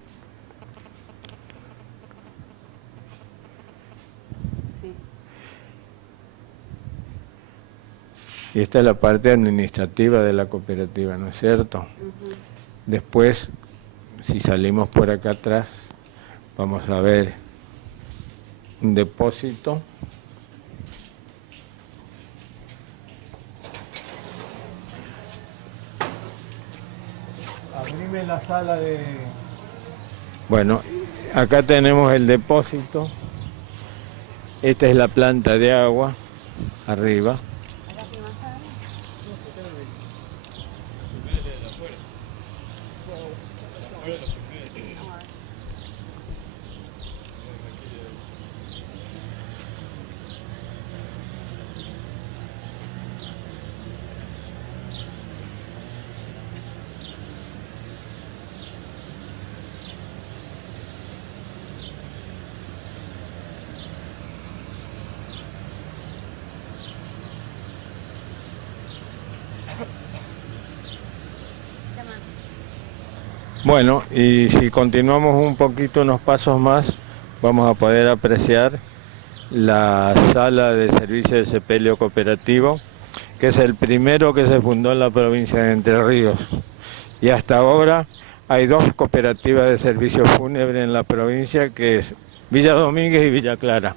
Sí. Y esta es la parte administrativa de la cooperativa, ¿no es cierto? Ujú. Después, si salimos por acá atrás, vamos a ver un depósito. Abrime la sala de... Bueno, acá tenemos el depósito. Esta es la planta de agua, arriba. Bueno, y si continuamos un poquito, unos pasos más, vamos a poder apreciar la sala de servicio de sepelio cooperativo, que es el primero que se fundó en la provincia de Entre Ríos. Y hasta ahora hay 2 cooperativas de servicio fúnebre en la provincia, que es Villa Domínguez y Villa Clara.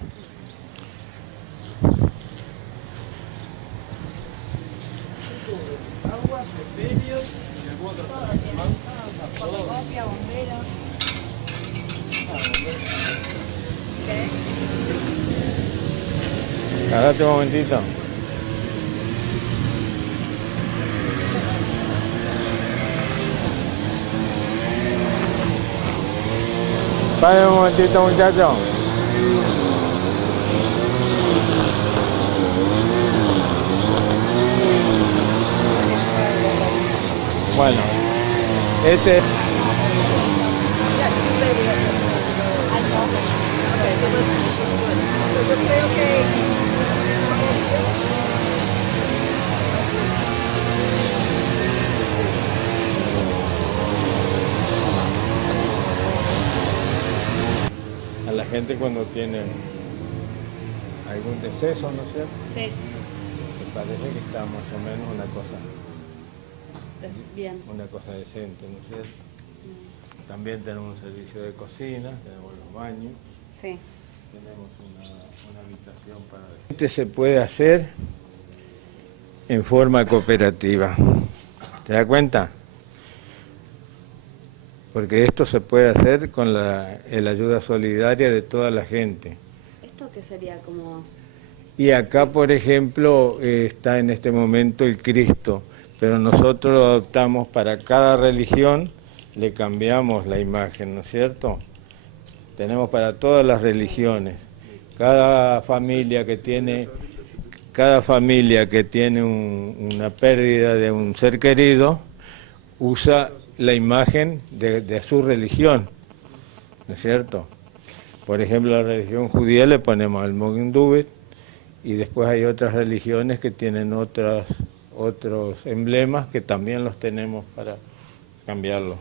Agárrate un momentito. Pare un momentito, muchacho. Bueno, este... A la gente cuando tiene algún deceso, ¿no es cierto? Sí. Me parece que está más o menos Bien. una cosa decente, ¿no es cierto? También tenemos un servicio de cocina, tenemos los baños. Sí. Tenemos una habitación para... Este se puede hacer en forma cooperativa. ¿Te das cuenta? Porque esto se puede hacer con la ayuda solidaria de toda la gente. ¿Esto qué sería como...? Y acá, por ejemplo, está en este momento el Cristo, pero nosotros lo adoptamos para cada religión, le cambiamos la imagen, ¿no es cierto? Tenemos para todas las religiones. Cada familia que tiene una pérdida de un ser querido usa la imagen de su religión, ¿no es cierto? Por ejemplo, a la religión judía le ponemos al Mogen Dubet, y después hay otras religiones que tienen otros emblemas que también los tenemos para cambiarlos.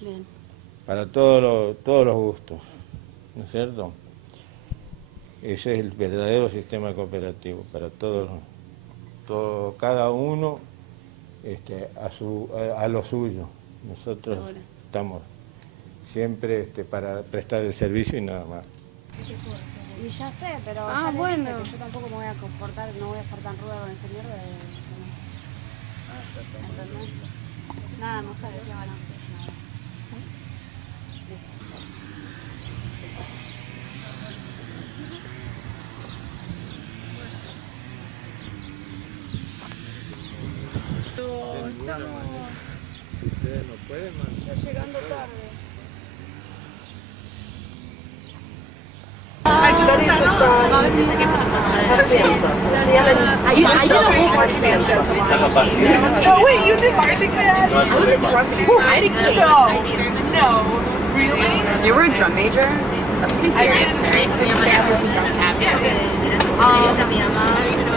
Bien. Para todos los gustos, ¿no es cierto? Ese es el verdadero sistema cooperativo, para cada uno a lo suyo. Nosotros estamos siempre para prestar el servicio y nada más. Y ya sé, pero Ah, ya le bueno. dije que yo tampoco me voy a comportar, no voy a estar tan ruda con el señor. ¿Entendés? Nada, muchas gracias, bueno. Ustedes no pueden mandar. Llegando tarde. Oh wait, you did marching band? I was a drum major. I didn't No. Really? You were a drum major? That's pretty serious, Terry. Sam was the drum captain. Yeah.